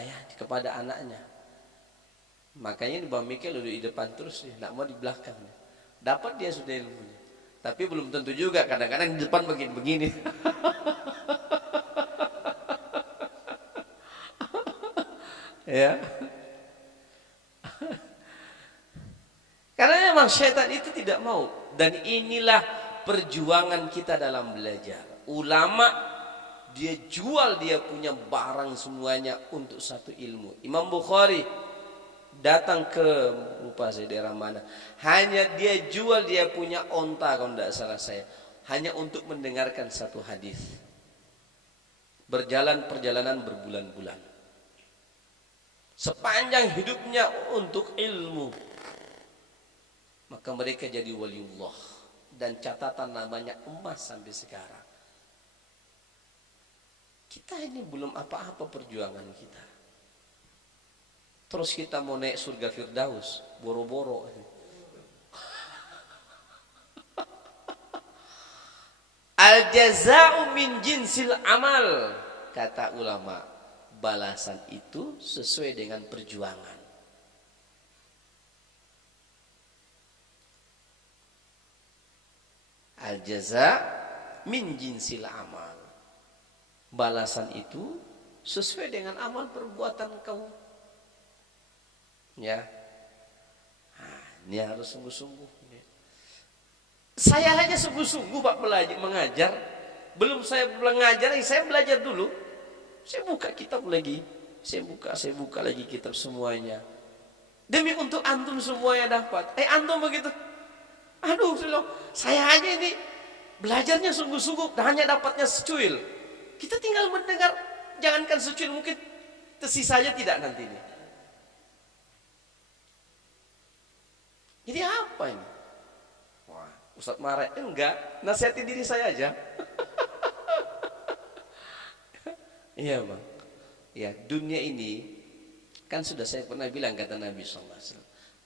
ayah, kepada anaknya. Makanya Bang Mikil duduk di depan terus, nggak mau di belakang. Dapat dia sudah ilmunya. Tapi belum tentu juga, kadang-kadang di depan begini-begini. Ya. Karena memang syaitan itu tidak mau. Dan inilah perjuangan kita dalam belajar. Ulama dia jual dia punya barang semuanya untuk satu ilmu. Imam Bukhari datang ke lupa saya daerah mana, hanya dia jual dia punya onta kalau tidak salah saya, hanya untuk mendengarkan satu hadis. Berjalan perjalanan berbulan-bulan, sepanjang hidupnya untuk ilmu. Maka mereka jadi waliullah dan catatan namanya emas sampai sekarang. Kita ini belum apa-apa perjuangan kita. Terus kita mau naik surga Firdaus, boro-boro. Al-jaza'u min jinsil amal, kata ulama. Balasan itu sesuai dengan perjuangan. Al-jaza' min jinsil amal. Balasan itu sesuai dengan amal perbuatan kau. Ya, nah, ini harus sungguh-sungguh. Saya hanya sungguh-sungguh Pak belajar mengajar. Belum saya mengajar, saya belajar dulu. Saya buka kitab lagi, saya buka lagi kitab semuanya. Demi untuk antum semuanya dapat. Antum begitu. Aduh, saya hanya ini belajarnya sungguh-sungguh, hanya dapatnya secuil. Kita tinggal mendengar, jangankan secuil, mungkin tersisanya tidak nanti ini. Jadi apa ini? Wah, Ustadz marah. Enggak, nasihatin diri saya aja. Iya bang. Ya, dunia ini kan sudah saya pernah bilang, kata Nabi SAW,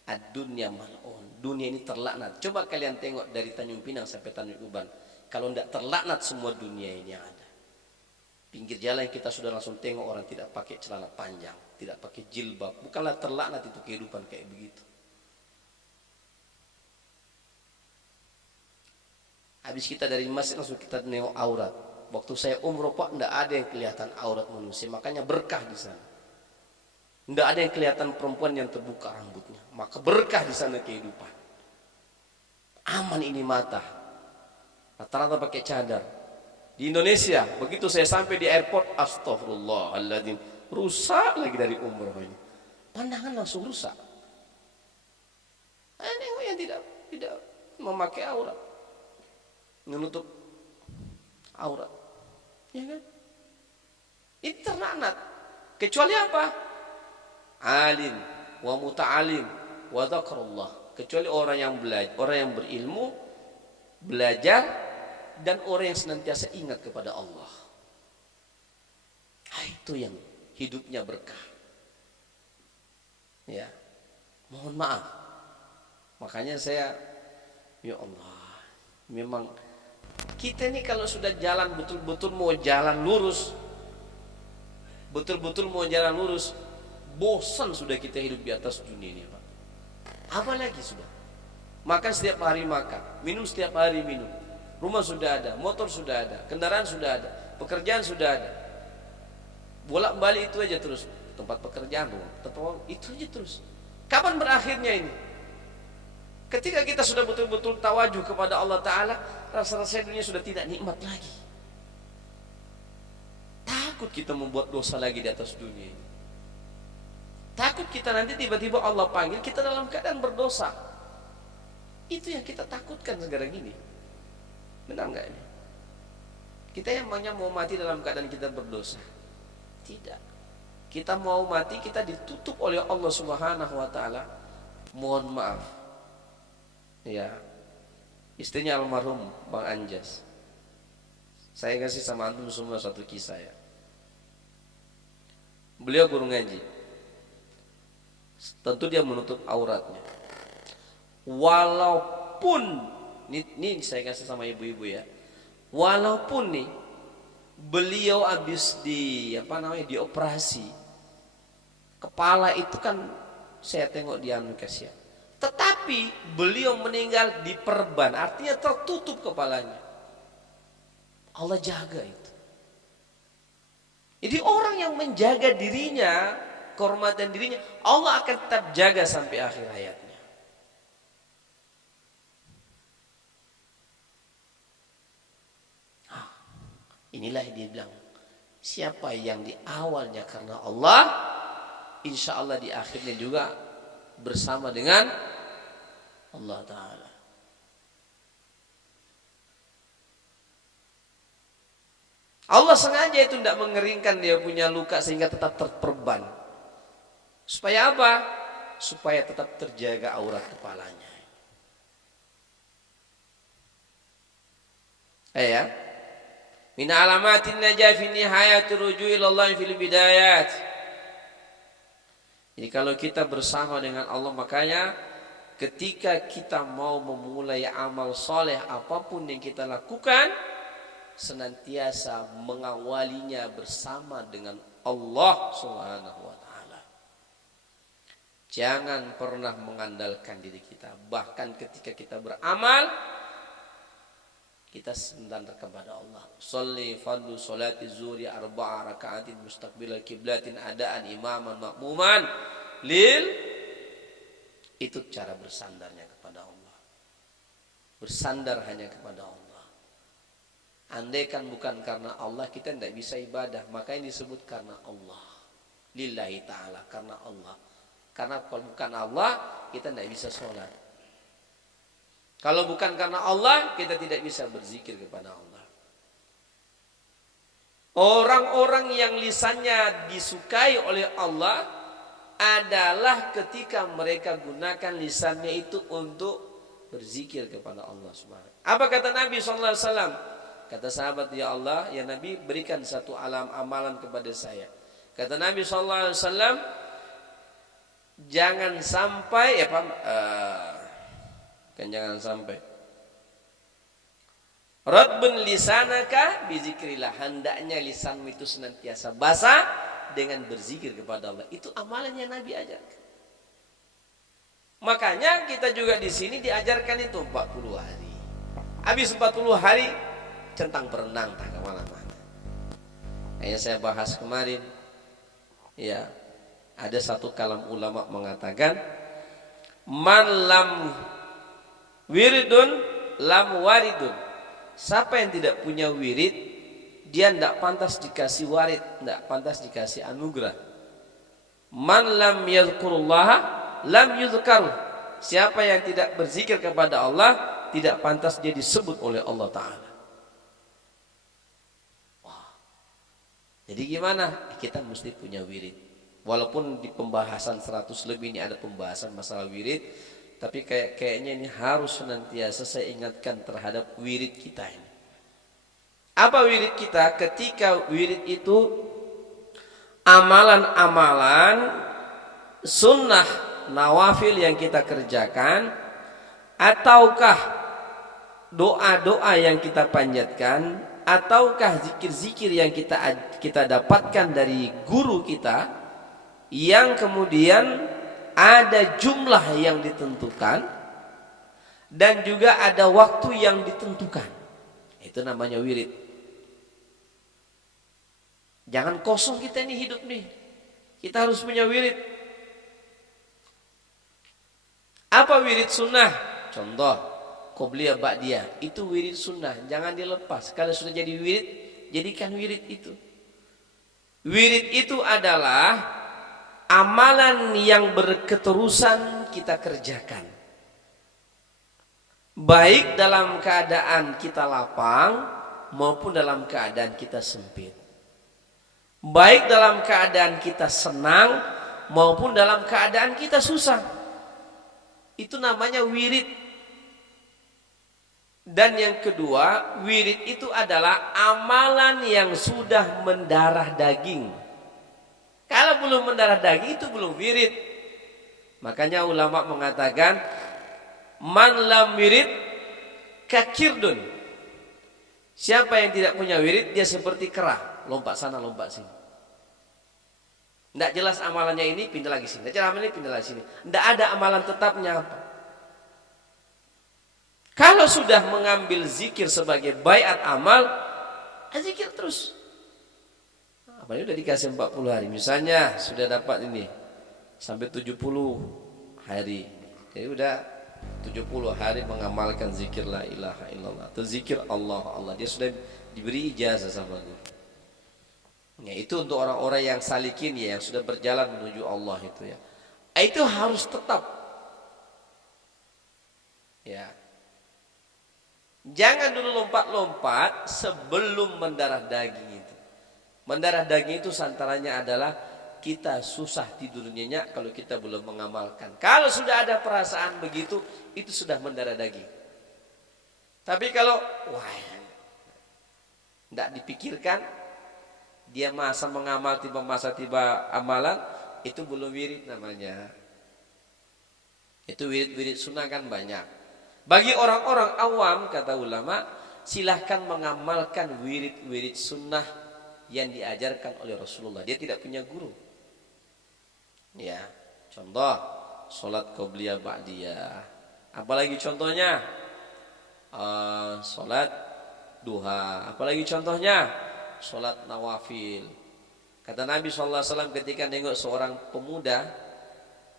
ad-dunya mal'un, dunia ini terlaknat. Coba kalian tengok dari Tanjung Pinang sampai Tanjung Uban, kalau tidak terlaknat semua dunia ini yang ada. Pinggir jalan kita sudah langsung tengok orang tidak pakai celana panjang, tidak pakai jilbab. Bukanlah terlaknat itu kehidupan kayak begitu. Habis kita dari masjid langsung kita nengok aurat. Waktu saya umroh Pak, tidak ada yang kelihatan aurat manusia, makanya berkah di sana. Tidak ada yang kelihatan perempuan yang terbuka rambutnya, maka berkah di sana kehidupan. Aman ini mata. Rata-rata pakai cadar. Di Indonesia, begitu saya sampai di airport, astagfirullahaladzim, rusak lagi dari umroh ini. Pandangan langsung rusak. Nengok yang tidak memakai aurat, menutup aurat, ya kan? Ini terlaknat. Kecuali apa? Alim wa muta'alim wa dzakarullah. Kecuali orang yang belajar, orang yang berilmu, belajar, dan orang yang senantiasa ingat kepada Allah. Itu yang hidupnya berkah. Ya, mohon maaf. Makanya saya, ya Allah, memang kita ini kalau sudah jalan betul-betul mau jalan lurus, betul-betul mau jalan lurus, bosan sudah kita hidup di atas dunia ini, Pak. Apa lagi sudah? Makan setiap hari makan, minum setiap hari minum. Rumah sudah ada, motor sudah ada, kendaraan sudah ada, pekerjaan sudah ada. Bolak-balik itu aja terus, tempat pekerjaan, itu aja terus. Kapan berakhirnya ini? Ketika kita sudah betul-betul tawajuh kepada Allah Ta'ala, rasa-rasa dunia sudah tidak nikmat lagi. Takut kita membuat dosa lagi di atas dunia ini. Takut kita nanti tiba-tiba Allah panggil kita dalam keadaan berdosa. Itu yang kita takutkan sekarang ini. Benar nggak ini? Kita yang mau mati dalam keadaan kita berdosa? Tidak. Kita mau mati, kita ditutup oleh Allah Subhanahu Wa Ta'ala. Mohon maaf. Ya, istrinya almarhum Bang Anjas. Saya kasih sama antum semua satu kisah ya. Beliau guru ngaji. tentu dia menutup auratnya. Walaupun ini saya kasih sama ibu-ibu ya, walaupun nih beliau habis dioperasi kepala itu kan saya tengok di kasihan, tetapi beliau meninggal di perban, artinya tertutup kepalanya. Allah jaga itu. Jadi orang yang menjaga dirinya, kehormatan dirinya, Allah akan tetap jaga sampai akhir hayatnya. Inilah dia bilang, siapa yang di awalnya karena Allah, insya Allah di akhirnya juga bersama dengan Allah Ta'ala. Allah sengaja itu tidak mengeringkan dia punya luka sehingga tetap terperban. Supaya apa? Supaya tetap terjaga aurat kepalanya. Ya. Min alamatin najah fi nihayati ruju' ila Allah fil bidayat. Jadi kalau kita bersama dengan Allah, makanya ketika kita mau memulai amal soleh apapun yang kita lakukan, senantiasa mengawalinya bersama dengan Allah Subhanahu wa ta'ala. Jangan pernah mengandalkan diri kita. Bahkan ketika kita beramal, kita sandar kepada Allah. Sholli fardu sholati zuhri arba'a raka'atin mustaqbilal kiblatin adaan imaman makmuman lil. Itu cara bersandarnya kepada Allah. Bersandar hanya kepada Allah. Andaikan bukan karena Allah, kita tidak bisa ibadah. Maka ini disebut karena Allah. Lillahi ta'ala, karena Allah. Karena kalau bukan Allah, kita tidak bisa sholat. Kalau bukan karena Allah, kita tidak bisa berzikir kepada Allah. Orang-orang yang lisannya disukai oleh Allah adalah ketika mereka gunakan lisannya itu untuk berzikir kepada Allah Subhanahu. Apa kata Nabi SAW? Kata sahabat, ya Allah, ya Nabi, berikan satu amalan kepada saya. Kata Nabi SAW, jangan sampai jangan sampai radbun lisanaka bizikrillah, hendaknya lisanmu itu senantiasa basah dengan berzikir kepada Allah. Itu amalannya Nabi ajarkan. Makanya kita juga di sini diajarkan itu 40 hari. Habis 40 hari centang berenang tak kemana-mana. Yang saya bahas kemarin, ya, ada satu kalam ulama mengatakan, man lam wiridun lam waridun. Siapa yang tidak punya wirid, dia tidak pantas dikasih warid, tidak pantas dikasih anugerah. Man lam yadhkurullah lam yudhkaru. Siapa yang tidak berzikir kepada Allah, tidak pantas dia disebut oleh Allah Ta'ala. Jadi gimana? Kita mesti punya wirid. Walaupun di pembahasan 100 lebih ini ada pembahasan masalah wirid, tapi kayaknya ini harus senantiasa saya ingatkan terhadap wirid kita ini. Apa wirid kita? Ketika wirid itu amalan-amalan sunnah nawafil yang kita kerjakan, ataukah doa-doa yang kita panjatkan, ataukah zikir-zikir yang kita dapatkan dari guru kita, yang kemudian ada jumlah yang ditentukan dan juga ada waktu yang ditentukan. Itu namanya wirid. Jangan kosong kita ini hidup nih. Kita harus punya wirid. Apa wirid sunnah? Contoh, qobliyah ba'diyah. Itu wirid sunnah, jangan dilepas. Kalau sudah jadi wirid, jadikan wirid itu. Wirid itu adalah amalan yang berketerusan kita kerjakan. Baik dalam keadaan kita lapang maupun dalam keadaan kita sempit. Baik dalam keadaan kita senang maupun dalam keadaan kita susah. Itu namanya wirid. Dan yang kedua, wirid itu adalah amalan yang sudah mendarah daging. Kalau belum mendarah daging itu belum wirid. Makanya ulama mengatakan man lam wirid kakirdun. Siapa yang tidak punya wirid dia seperti kera, lompat sana lompat sini. Tidak jelas amalannya ini, pindah lagi sini. Tidak jelas amalannya ini, pindah lagi sini. Tidak ada amalan tetapnya apa. Kalau sudah mengambil zikir sebagai baiat amal, zikir terus. Apalagi udah dikasih 40 hari. Misalnya sudah dapat ini sampai 70 hari. Jadi udah 70 hari mengamalkan zikir la ilaha illallah atau zikir Allah Allah. Dia sudah diberi ijazah sama guru. Ya, itu untuk orang-orang yang salikin ya, yang sudah berjalan menuju Allah itu ya. Itu harus tetap. Ya. Jangan dulu lompat-lompat sebelum mendarah daging itu. Mendarah daging itu santarannya adalah kita susah tidur nyenyak kalau kita belum mengamalkan. Kalau sudah ada perasaan begitu, itu sudah mendarah daging. Tapi kalau tidak dipikirkan, dia masa mengamal tiba amalan, itu belum wirid namanya. Itu wirid-wirid sunnah kan banyak. Bagi orang-orang awam kata ulama, silahkan mengamalkan wirid-wirid sunnah yang diajarkan oleh Rasulullah. Dia tidak punya guru. Ya, contoh salat qobliyah ba'diyah. Apalagi contohnya salat duha. Apalagi contohnya salat nawafil. Kata Nabi SAW ketika nengok seorang pemuda,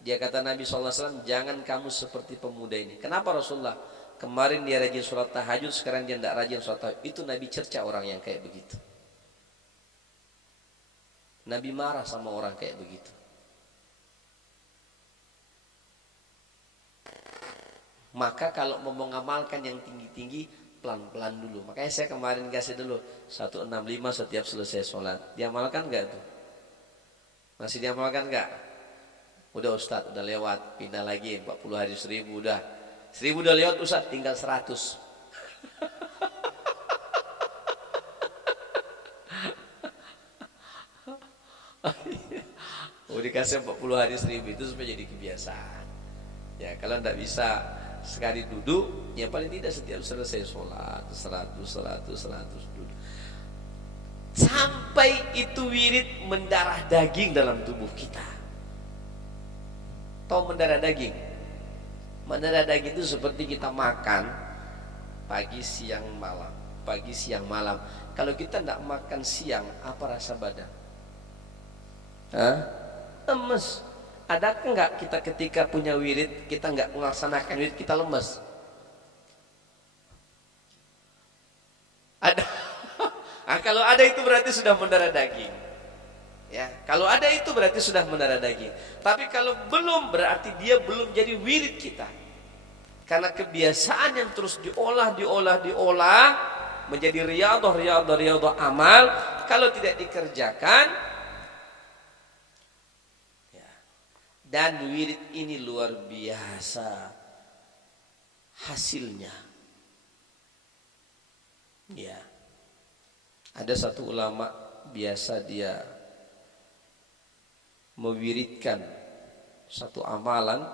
dia kata Nabi SAW, jangan kamu seperti pemuda ini. Kenapa Rasulullah? Kemarin dia rajin sholat tahajud, sekarang dia tidak rajin sholat tahajud. Itu Nabi cerca orang yang kayak begitu. Nabi marah sama orang kayak begitu. Maka kalau mau mengamalkan yang tinggi-tinggi, pelan-pelan dulu. Makanya saya kemarin kasih dulu 165 setiap selesai sholat. Diamalkan enggak tuh? Masih diamalkan enggak? Udah Ustadz, udah lewat, pindah lagi 40 hari 1000 udah. 1000 udah lewat Ustadz, tinggal 100. Oh, dikasih 40 hari 1000 itu supaya jadi kebiasaan. Ya, kalau enggak bisa sekali duduk, ya paling tidak setiap selesai sholat 100 duduk. Sampai itu wirid mendarah daging dalam tubuh kita. Tahu mendarah daging? Mendarah daging itu seperti kita makan pagi, siang, malam. Pagi, siang, malam. Kalau kita tidak makan siang, apa rasa badan? Hah? Lemes. Adakah enggak kita ketika punya wirid, kita enggak melaksanakan wirid, kita lemes? Ada. Nah, kalau ada itu berarti sudah mendarah daging. Ya, kalau ada itu berarti sudah mendarah daging. Tapi kalau belum berarti dia belum jadi wirid kita. Karena kebiasaan yang terus diolah menjadi riyadhah amal, kalau tidak dikerjakan ya. Dan wirid ini luar biasa hasilnya. Ya. Ada satu ulama biasa dia mewiridkan satu amalan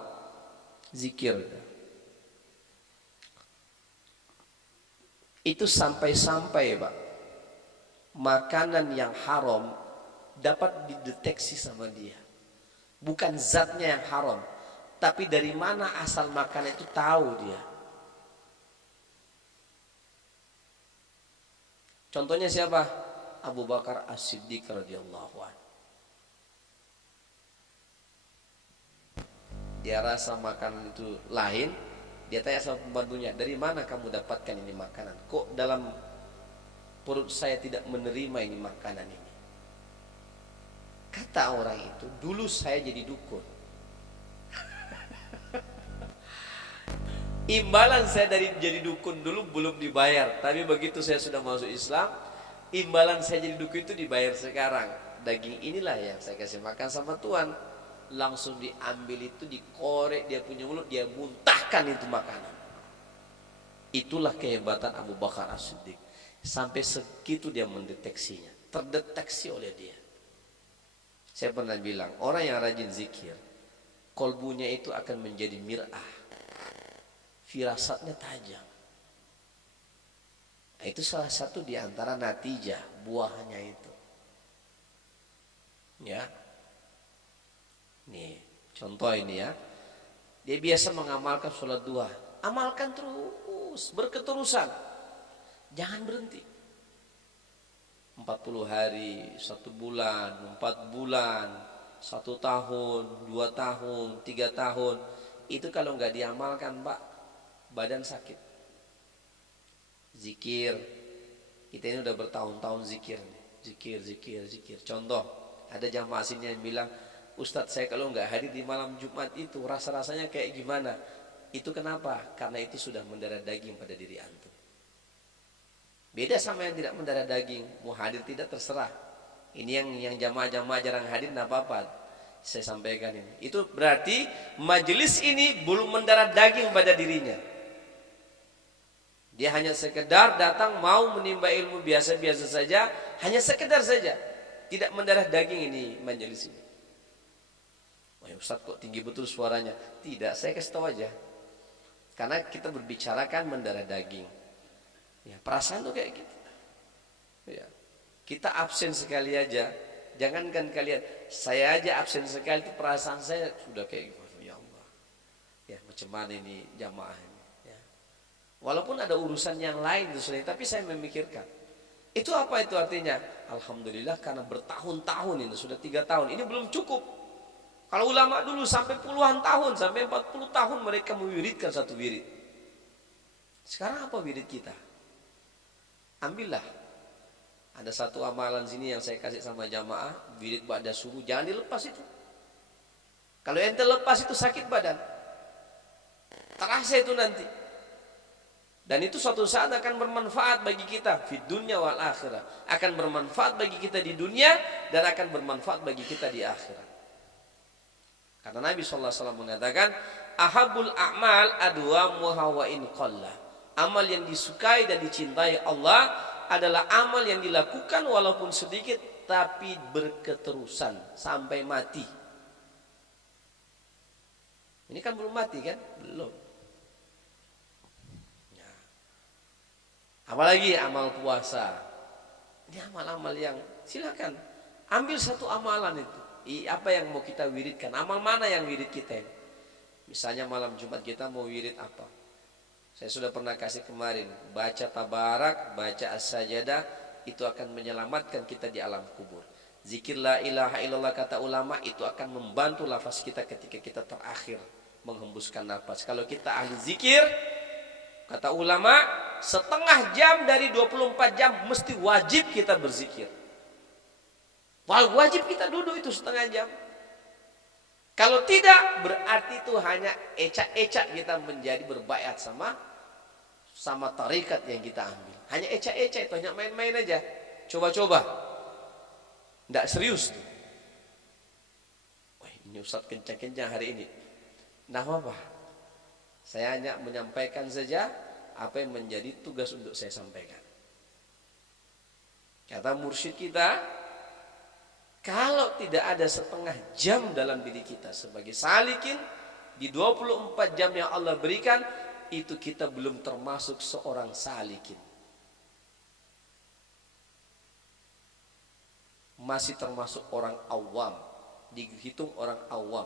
zikir. Itu sampai-sampai Pak, makanan yang haram dapat dideteksi sama dia. Bukan zatnya yang haram, tapi dari mana asal makanan itu tahu dia. Contohnya siapa? Abu Bakar As-Siddiq radhiyallahu anhu. Dia rasa makanan itu lain, dia tanya sama pembantunya, dari mana kamu dapatkan ini makanan? Kok dalam perut saya tidak menerima ini makanan ini? Kata orang itu, dulu saya jadi dukun. Imbalan saya dari jadi dukun dulu belum dibayar, tapi begitu saya sudah masuk Islam, imbalan saya jadi dukun itu dibayar sekarang. Daging inilah yang saya kasih makan sama Tuhan. Langsung diambil itu, dikorek dia punya mulut, dia muntahkan itu makanan. Itulah kehebatan Abu Bakar As-Siddiq. Sampai segitu dia mendeteksinya, terdeteksi oleh dia. Saya pernah bilang, orang yang rajin zikir Kolbunya itu akan menjadi mir'ah, firasatnya tajam. Nah, itu salah satu di antara natijah buahnya itu. Ya. Nih, contoh ini ya. Dia biasa mengamalkan sholat duha. Amalkan terus, berketerusan. Jangan berhenti. 40 hari, 1 bulan, 4 bulan, 1 tahun, 2 tahun, 3 tahun. Itu kalau nggak diamalkan, Pak, badan sakit. Zikir, kita ini udah bertahun-tahun zikir, zikir. Contoh, ada jamaah sini yang bilang, Ustadz, saya kalau nggak hadir di malam Jumat itu rasa-rasanya kayak gimana? Itu kenapa? Karena itu sudah mendarah daging pada diri antum. Beda sama yang tidak mendarah daging, mau hadir tidak terserah. Ini yang jamaah-jamaah jarang hadir, nggak apa-apa. Saya sampaikan ini. Itu berarti majelis ini belum mendarah daging pada dirinya. Dia hanya sekedar datang mau menimba ilmu biasa-biasa saja, hanya sekedar saja, tidak mendarah daging ini majelis ini. Wah, Ustaz kok tinggi betul suaranya? Tidak, saya kasih tahu aja. Karena kita berbicarakan mendarah daging. Ya, perasaan tuh kayak gitu. Ya. Kita absen sekali aja, jangankan kalian, saya aja absen sekali itu perasaan saya sudah kayak gitu. Ya Allah. Ya, macam mana ini jamaah ini? Ya. Walaupun ada urusan yang lain itu sudah, tapi saya memikirkan. Itu apa itu artinya? Alhamdulillah karena bertahun-tahun ini sudah 3 tahun. Ini belum cukup. Kalau ulama dulu sampai puluhan tahun, sampai 40 tahun mereka mewiridkan satu wirid. Sekarang apa wirid kita? Ambillah. Ada satu amalan sini yang saya kasih sama jamaah, wirid ba'da subuh, jangan dilepas itu. Kalau ente lepas itu sakit badan. Terasa itu nanti. Dan itu suatu saat akan bermanfaat bagi kita di dunia wal akhirah. Akan bermanfaat bagi kita di dunia dan akan bermanfaat bagi kita di akhirat. Karena Nabi SAW mengatakan, ahabul a'mal adwamuha wa in qalla. Amal yang disukai dan dicintai Allah adalah amal yang dilakukan walaupun sedikit tapi berketerusan sampai mati. Ini kan belum mati kan? Belum. Ya. Apalagi amal puasa. Ini amal-amal yang silakan ambil satu amalan itu. Apa yang mau kita wiridkan? Amal mana yang wirid kita ini? Misalnya malam Jumat kita mau wirid apa? Saya sudah pernah kasih kemarin, baca tabarak, baca as-sajadah, itu akan menyelamatkan kita di alam kubur. Zikir la ilaha illallah kata ulama itu akan membantu lafaz kita ketika kita terakhir menghembuskan nafas. Kalau kita ahli zikir, kata ulama, setengah jam dari 24 jam mesti wajib kita berzikir. Wajib kita duduk itu setengah jam. Kalau tidak, berarti itu hanya ecak-ecak kita menjadi berbaiat sama tarikat yang kita ambil. Hanya ecak-ecak itu, hanya main-main aja. Coba-coba. Tidak serius tuh. Wah, ini Ustaz kencang-kencang hari ini. Nah, apa? Saya hanya menyampaikan saja apa yang menjadi tugas untuk saya sampaikan. Kata mursyid kita, kalau tidak ada setengah jam dalam diri kita sebagai salikin di 24 jam yang Allah berikan, itu kita belum termasuk seorang salikin. Masih termasuk orang awam, dihitung orang awam.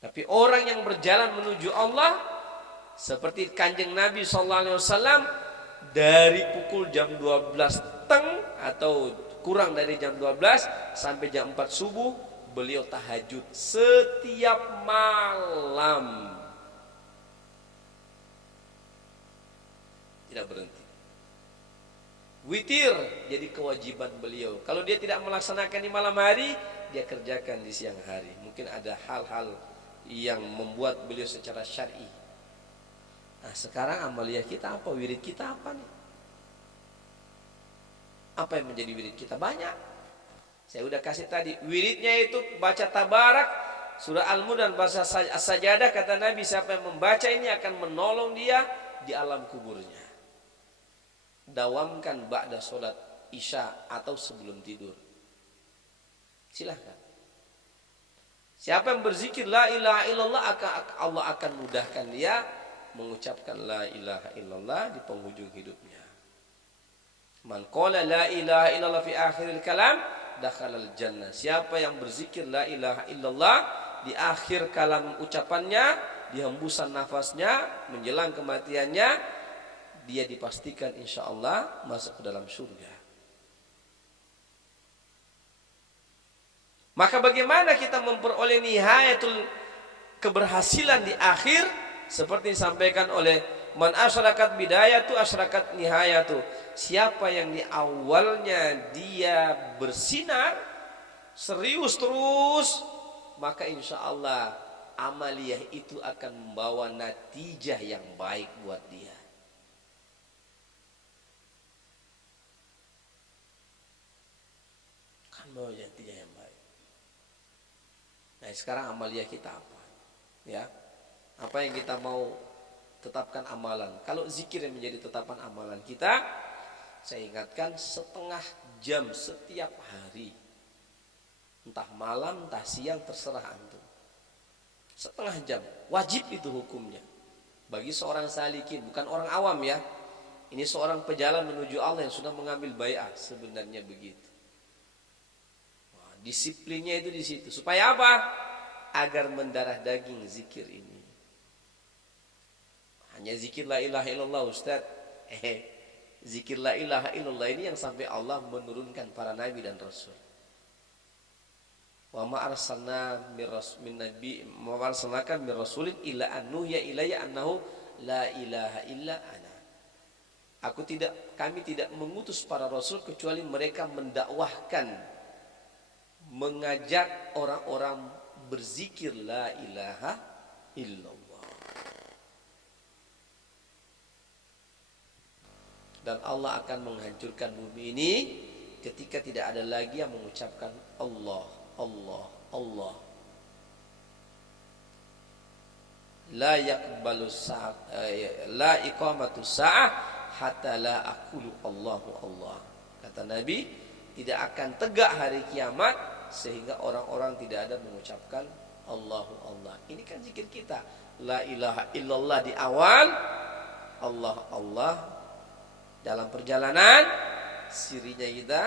Tapi orang yang berjalan menuju Allah seperti Kanjeng Nabi SAW, dari pukul jam 12 teng atau kurang dari jam 12 sampai jam 4 subuh beliau tahajud setiap malam. Tidak berhenti. Witir jadi kewajiban beliau. Kalau dia tidak melaksanakan di malam hari, dia kerjakan di siang hari. Mungkin ada hal-hal yang membuat beliau secara syar'i. Nah, sekarang amaliyah kita apa? Wirid kita apa nih? Apa yang menjadi wirid kita? Banyak. Saya udah kasih tadi. Wiridnya itu baca tabarak, surah Al-Mulk dan baca as-sajadah. Kata Nabi, siapa yang membaca ini akan menolong dia di alam kuburnya. Dawamkan ba'da sholat isya atau sebelum tidur. Silahkan. Siapa yang berzikir la ilaha illallah, Allah akan mudahkan dia mengucapkan la ilaha illallah di penghujung hidupnya. Man qala la ilaha illallah fi akhiril kalam dakhalal jannah. Siapa yang berzikir la ilaha illallah di akhir kalam ucapannya, di hembusan nafasnya menjelang kematiannya, dia dipastikan insyaallah masuk ke dalam surga. Maka bagaimana kita memperoleh nihayatul keberhasilan di akhir? Seperti disampaikan oleh man asyrakat bidayatu asyrakat nihayatu. Siapa yang di awalnya dia bersinar serius terus, maka insyaallah amaliyah itu akan membawa natijah yang baik buat dia. Kan bawa natijah yang baik. Nah, sekarang amaliyah kita apa? Ya. Apa yang kita mau tetapkan amalan? Kalau zikir yang menjadi tetapan amalan kita, saya ingatkan setengah jam setiap hari. Entah malam, entah siang, terserah antum. Setengah jam, wajib itu hukumnya. Bagi seorang salikin, bukan orang awam ya. Ini seorang pejalan menuju Allah yang sudah mengambil bai'ah, sebenarnya begitu. Disiplinnya itu di situ. Supaya apa? Agar mendarah daging zikir ini. Hanya zikir la ilaha illallah Ustaz. Zikir la ilaha illallah ini yang sampai Allah menurunkan para nabi dan rasul. Wa ma arsalna min nabi ma arsalnakan min rasulin illa annuhya ilayya annahu la ilaha illa ana. Kami tidak mengutus para rasul kecuali mereka mendakwahkan, mengajak orang-orang berzikir la ilaha illallah. Dan Allah akan menghancurkan bumi ini ketika tidak ada lagi yang mengucapkan Allah, Allah, Allah. La yaqbalu sa'at la iqamatu sa'ah hatta la aqulu Allahu Allah. Kata Nabi, tidak akan tegak hari kiamat sehingga orang-orang tidak ada mengucapkan Allahu Allah. Ini kan zikir kita. La ilaha illallah di awal, Allah Allah dalam perjalanan, sirinya kita.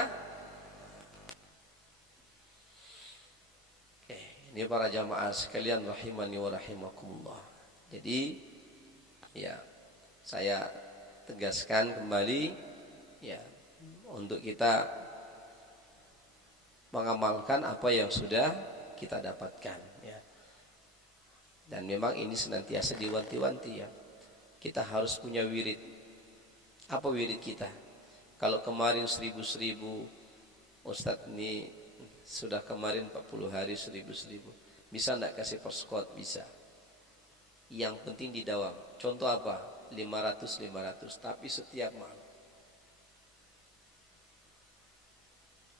Ini para jamaah sekalian rahimani wa rahimakumullah. Jadi ya, saya tegaskan kembali ya, untuk kita mengamalkan apa yang sudah kita dapatkan ya. Dan memang ini senantiasa diwanti-wanti ya. Kita harus punya wirid. Apa wirid kita? Kalau kemarin 1000, Ustadz ini sudah kemarin 40 hari 1000. Bisa enggak kasih perskot? Bisa. Yang penting didawam. Contoh apa? 500, tapi setiap malam.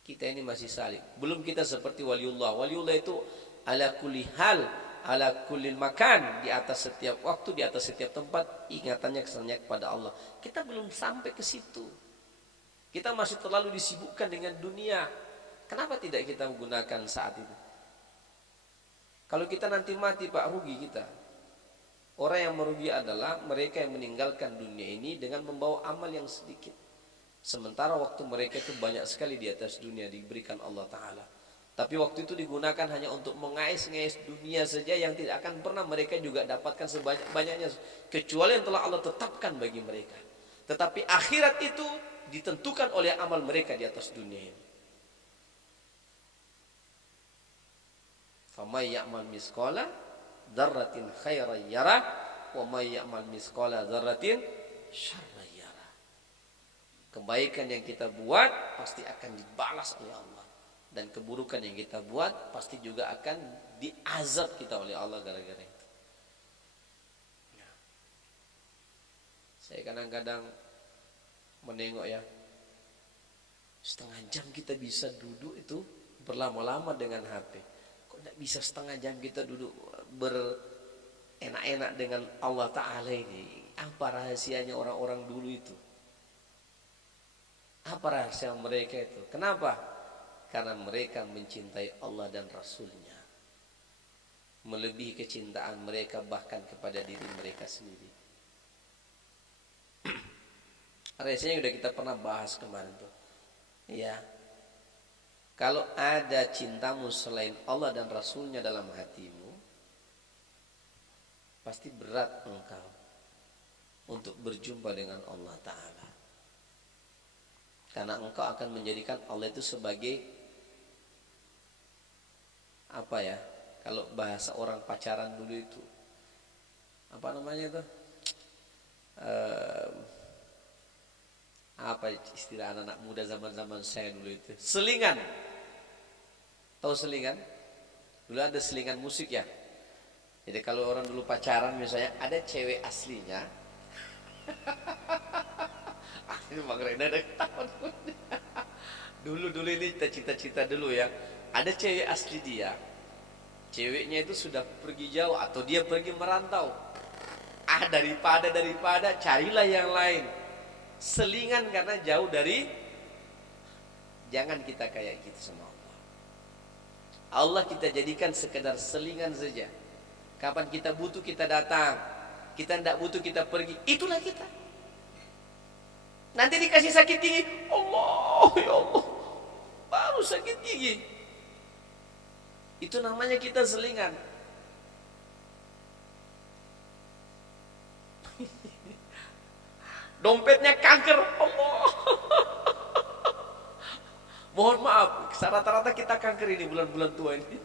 Kita ini masih salib. Belum kita seperti waliullah. Waliullah itu ala kulli hal, ala kulli makan, di atas setiap waktu, di atas setiap tempat, ingatannya kesannya kepada Allah. Kita belum sampai ke situ. Kita masih terlalu disibukkan dengan dunia. Kenapa tidak kita menggunakan saat itu? Kalau kita nanti mati, Pak, rugi kita. Orang yang merugi adalah mereka yang meninggalkan dunia ini dengan membawa amal yang sedikit. Sementara waktu mereka itu banyak sekali di atas dunia diberikan Allah Ta'ala. Tapi waktu itu digunakan hanya untuk mengais-ngais dunia saja yang tidak akan pernah mereka juga dapatkan sebanyak-banyaknya. Kecuali yang telah Allah tetapkan bagi mereka. Tetapi akhirat itu ditentukan oleh amal mereka di atas dunia ini. Famay ya'mal misqala dzarratin khairan yarah wa may ya'mal misqala dzarratin syarran yarah. Kebaikan yang kita buat pasti akan dibalas oleh Allah, dan keburukan yang kita buat pasti juga akan diazab kita oleh Allah gara-gara itu. Ya. Saya kadang-kadang menengok ya, setengah jam kita bisa duduk itu berlama-lama dengan HP. Kok tidak bisa setengah jam kita duduk berenak-enak dengan Allah Ta'ala ini? Apa rahasianya orang-orang dulu itu? Apa rahasia mereka itu? Kenapa? Karena mereka mencintai Allah dan Rasulnya. melebihi kecintaan mereka bahkan kepada diri mereka sendiri. Rasanya udah kita pernah bahas kemarin tuh. Ya. Kalau ada cintamu selain Allah dan Rasulnya dalam hatimu, pasti berat engkau untuk berjumpa dengan Allah Ta'ala. Karena engkau akan menjadikan Allah itu sebagai apa ya? Kalau bahasa orang pacaran dulu itu apa namanya itu? Apa istilah anak-anak muda zaman-zaman saya dulu itu? Selingan. Tahu selingan? Dulu ada selingan musik ya. Jadi kalau orang dulu pacaran misalnya ada cewek aslinya. Ini Bang Rena ada ketahuan. Dulu ini cita-cita dulu ya. Ada cewek asli dia. Ceweknya itu sudah pergi jauh atau dia pergi merantau. Daripada carilah yang lain. Selingan karena jauh dari. Jangan kita kayak gitu sama Allah. Allah kita jadikan sekedar selingan saja. Kapan kita butuh kita datang. Kita tidak butuh kita pergi. Itulah kita. Nanti dikasih sakit gigi. Allah ya Allah. Baru sakit gigi. Itu namanya kita selingan. Dompetnya kanker. Allah. Mohon maaf, rata-rata kita kanker ini bulan-bulan tua ini.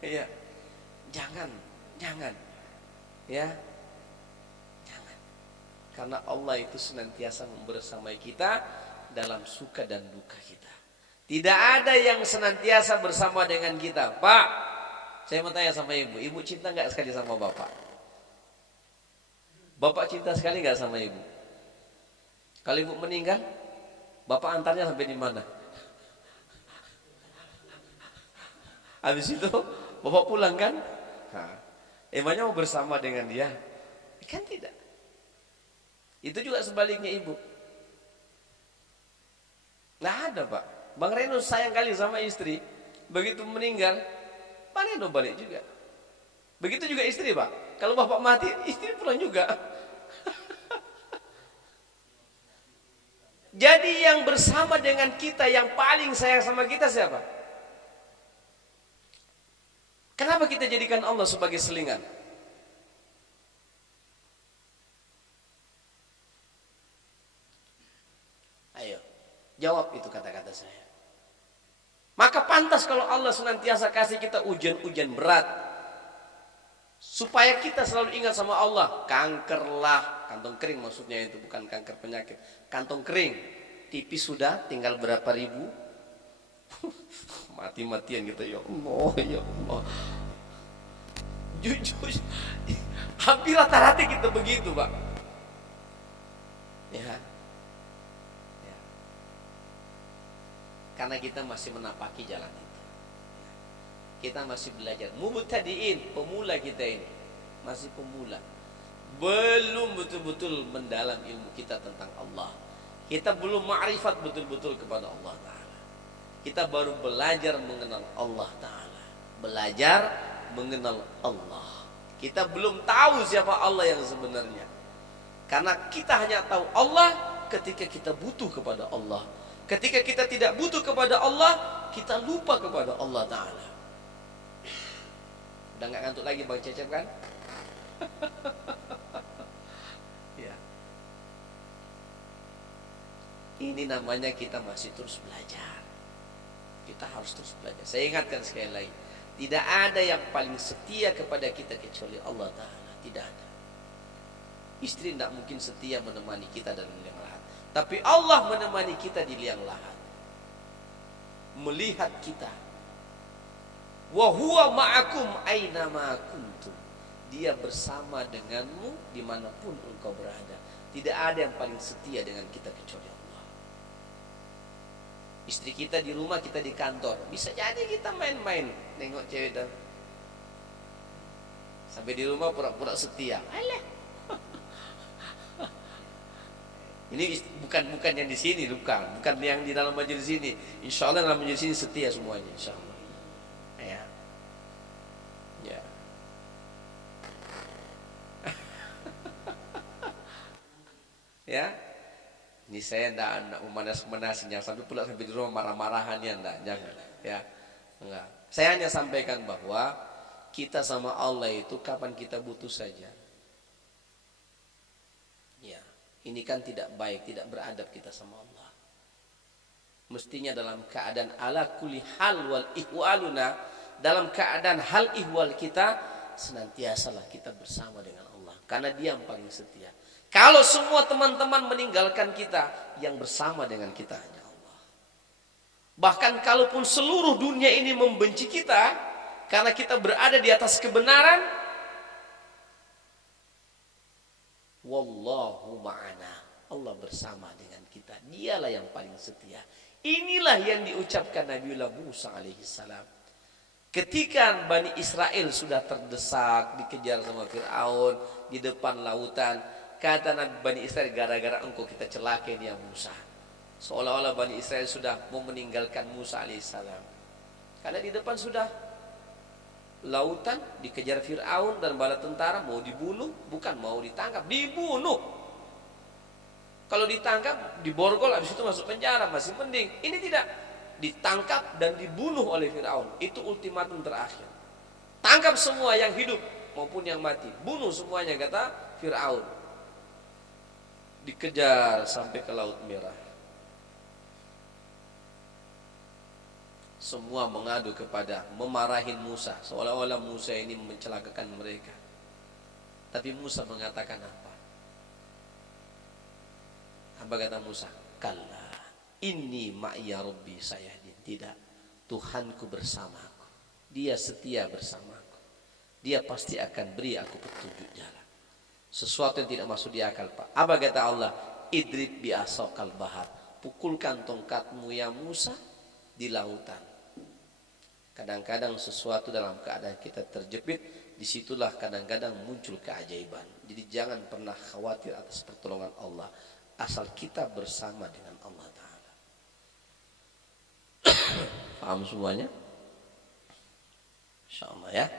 Iya. Jangan. Ya. Jangan. Karena Allah itu senantiasa membersamai kita dalam suka dan duka kita. Tidak ada yang senantiasa bersama dengan kita. Pak, saya mau tanya sama ibu. Ibu cinta nggak sekali sama bapak? Bapak cinta sekali nggak sama ibu? Kalau ibu meninggal, bapak antarnya sampai di mana? Habis itu bapak pulang kan? Emangnya mau bersama dengan dia? Kan tidak. Itu juga sebaliknya ibu. Nggak ada pak. Bang Reno sayang kali sama istri. Begitu meninggal, Bang Reno balik juga. Begitu juga istri pak. Kalau bapak mati, istri pulang juga. Jadi yang bersama dengan kita, yang paling sayang sama kita siapa? Kenapa kita jadikan Allah sebagai selingan? Ayo, jawab itu kata-kata saya. Maka pantas kalau Allah senantiasa kasih kita ujian-ujian berat. Supaya kita selalu ingat sama Allah. Kanker lah, kantong kering maksudnya itu, bukan kanker penyakit. Kantong kering, tipis sudah, tinggal berapa ribu. Mati-matian gitu, ya Allah, ya Allah. Jujur, hampir rata-rata kita begitu pak. Ya. Karena kita masih menapaki jalan itu. Kita masih belajar. Mubtadiin, pemula kita ini. Masih pemula. Belum betul-betul mendalam ilmu kita tentang Allah. Kita belum ma'rifat betul-betul kepada Allah Ta'ala. Kita baru belajar mengenal Allah Ta'ala. Belajar mengenal Allah. Kita belum tahu siapa Allah yang sebenarnya. Karena kita hanya tahu Allah ketika kita butuh kepada Allah. Ketika kita tidak butuh kepada Allah, kita lupa kepada Allah Ta'ala. Udah gak ngantuk lagi Bang Cecep kan? Ya. Ini namanya kita masih terus belajar. Kita harus terus belajar. Saya ingatkan sekali lagi, tidak ada yang paling setia kepada kita kecuali Allah Ta'ala. Tidak ada. Istri tidak mungkin setia menemani kita dalam liang lahat. Tapi Allah menemani kita di liang lahat. Melihat kita. Wa huwa ma'akum aina ma kuntum. Dia bersama denganmu dimanapun engkau berada. Tidak ada yang paling setia dengan kita kecuali Allah. Istri kita di rumah, kita di kantor. Bisa jadi kita main-main nengok cewek dan sampai di rumah pura-pura setia. Alah. Ini bukan yang di sini, bukan yang di dalam majelis ini. Insya Allah dalam majelis ini setia semuanya, insya Allah. Ya. Ya, ini saya enggak memanas-manasin, jangan sampai pula sampai di rumah marah-marahan ya, enggak, jangan. Ya, enggak. Saya hanya sampaikan bahwa kita sama Allah itu kapan kita butuh saja. Ya, ini kan tidak baik, tidak beradab kita sama Allah. Mestinya dalam keadaan ala kulli hal wal ihwaluna, dalam keadaan hal ihwal kita senantiasalah kita bersama dengan Allah, karena Dia yang paling setia. Kalau semua teman-teman meninggalkan kita, yang bersama dengan kita hanya Allah. Bahkan kalaupun seluruh dunia ini membenci kita karena kita berada di atas kebenaran, wallahu ma'ana, Allah bersama dengan kita. Dialah yang paling setia. Inilah yang diucapkan Nabiullah Musa alaihissalam. Ketika Bani Israel sudah terdesak, dikejar sama Fir'aun di depan lautan, kata Nabi Bani Israel, gara-gara engkau kita celakain ya Musa. Seolah-olah Bani Israel sudah mau meninggalkan Musa alaihissalam. Karena di depan sudah lautan, dikejar Fir'aun dan bala tentara, mau dibunuh, bukan mau ditangkap, dibunuh. Kalau ditangkap, diborgol, habis itu masuk penjara, masih mending. Ini tidak, ditangkap dan dibunuh oleh Fir'aun. Itu ultimatum terakhir. Tangkap semua yang hidup maupun yang mati, bunuh semuanya, kata Fir'aun. Dikejar sampai ke Laut Merah. Semua mengadu kepada, memarahin Musa, seolah-olah Musa ini mencelakakan mereka. Tapi Musa mengatakan apa? Apa kata Musa? Kalla inni ma'iya rabbi sayahdin. Tidak, Tuhanku bersamaku, Dia setia bersamaku, Dia pasti akan beri aku petunjuk jalan. Sesuatu yang tidak masuk di akal, Pak. Apa kata Allah? Idrib bi'asokal bahar. Pukulkan tongkatmu ya Musa di lautan. Kadang-kadang sesuatu dalam keadaan kita terjepit, disitulah kadang-kadang muncul keajaiban. Jadi jangan pernah khawatir atas pertolongan Allah, asal kita bersama dengan Allah Ta'ala. Paham semuanya? Insya Allah ya.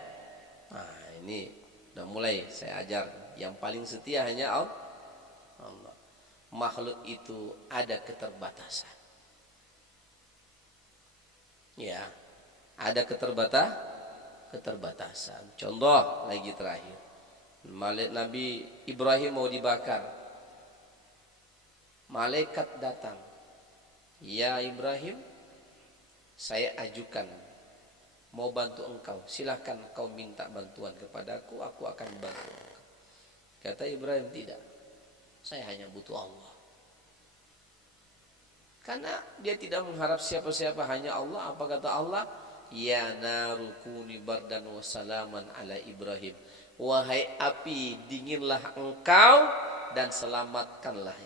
Nah ini udah mulai saya ajar. Yang paling setia hanya Allah. Makhluk itu ada keterbatasan. Ya, ada keterbatasan. Contoh lagi terakhir, Nabi Ibrahim mau dibakar. Malaikat datang. Ya Ibrahim, saya ajukan mau bantu engkau. Silahkan engkau minta bantuan kepadaku, aku akan bantu engkau. Kata Ibrahim, tidak, saya hanya butuh Allah. Karena dia tidak mengharap siapa-siapa, hanya Allah. Apa kata Allah? Ya narukuni bardan wa salaman ala Ibrahim. Wahai api, dinginlah engkau dan selamatlah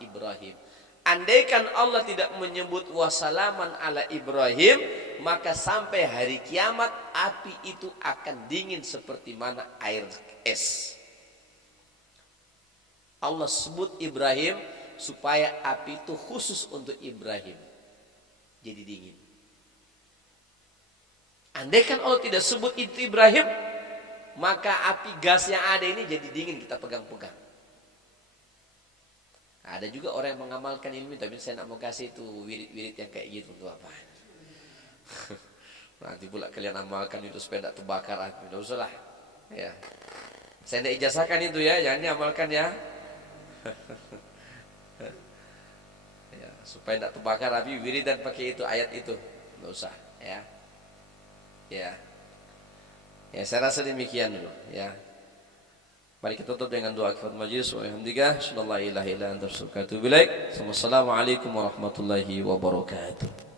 Ibrahim. Andaikan Allah tidak menyebut wasalaman ala Ibrahim, maka sampai hari kiamat api itu akan dingin seperti mana air es. Allah sebut Ibrahim supaya api itu khusus untuk Ibrahim, jadi dingin. Andaikan Allah tidak sebut itu Ibrahim, maka api gas yang ada ini jadi dingin, kita pegang-pegang. Ada juga orang yang mengamalkan ilmu, tapi saya nak mau kasih itu wirid-wirid yang kayak gitu untuk apa? Nanti pula kalian amalkan itu supaya tidak terbakar api. Tidak usah lah. Ya. Saya tidak ijazahkan itu ya, jangan diamalkan ya. Ya, supaya tidak terbakar api, wirid dan pakai itu ayat itu. Tidak usah ya. Ya. Ya, saya rasa demikian dulu ya. Mari kita tutup dengan doa kifat majlis wa hamdika sallallahu ilaha illa anta astaghfiruka wa atubu ilaik. Wassalamualaikum warahmatullahi wabarakatuh.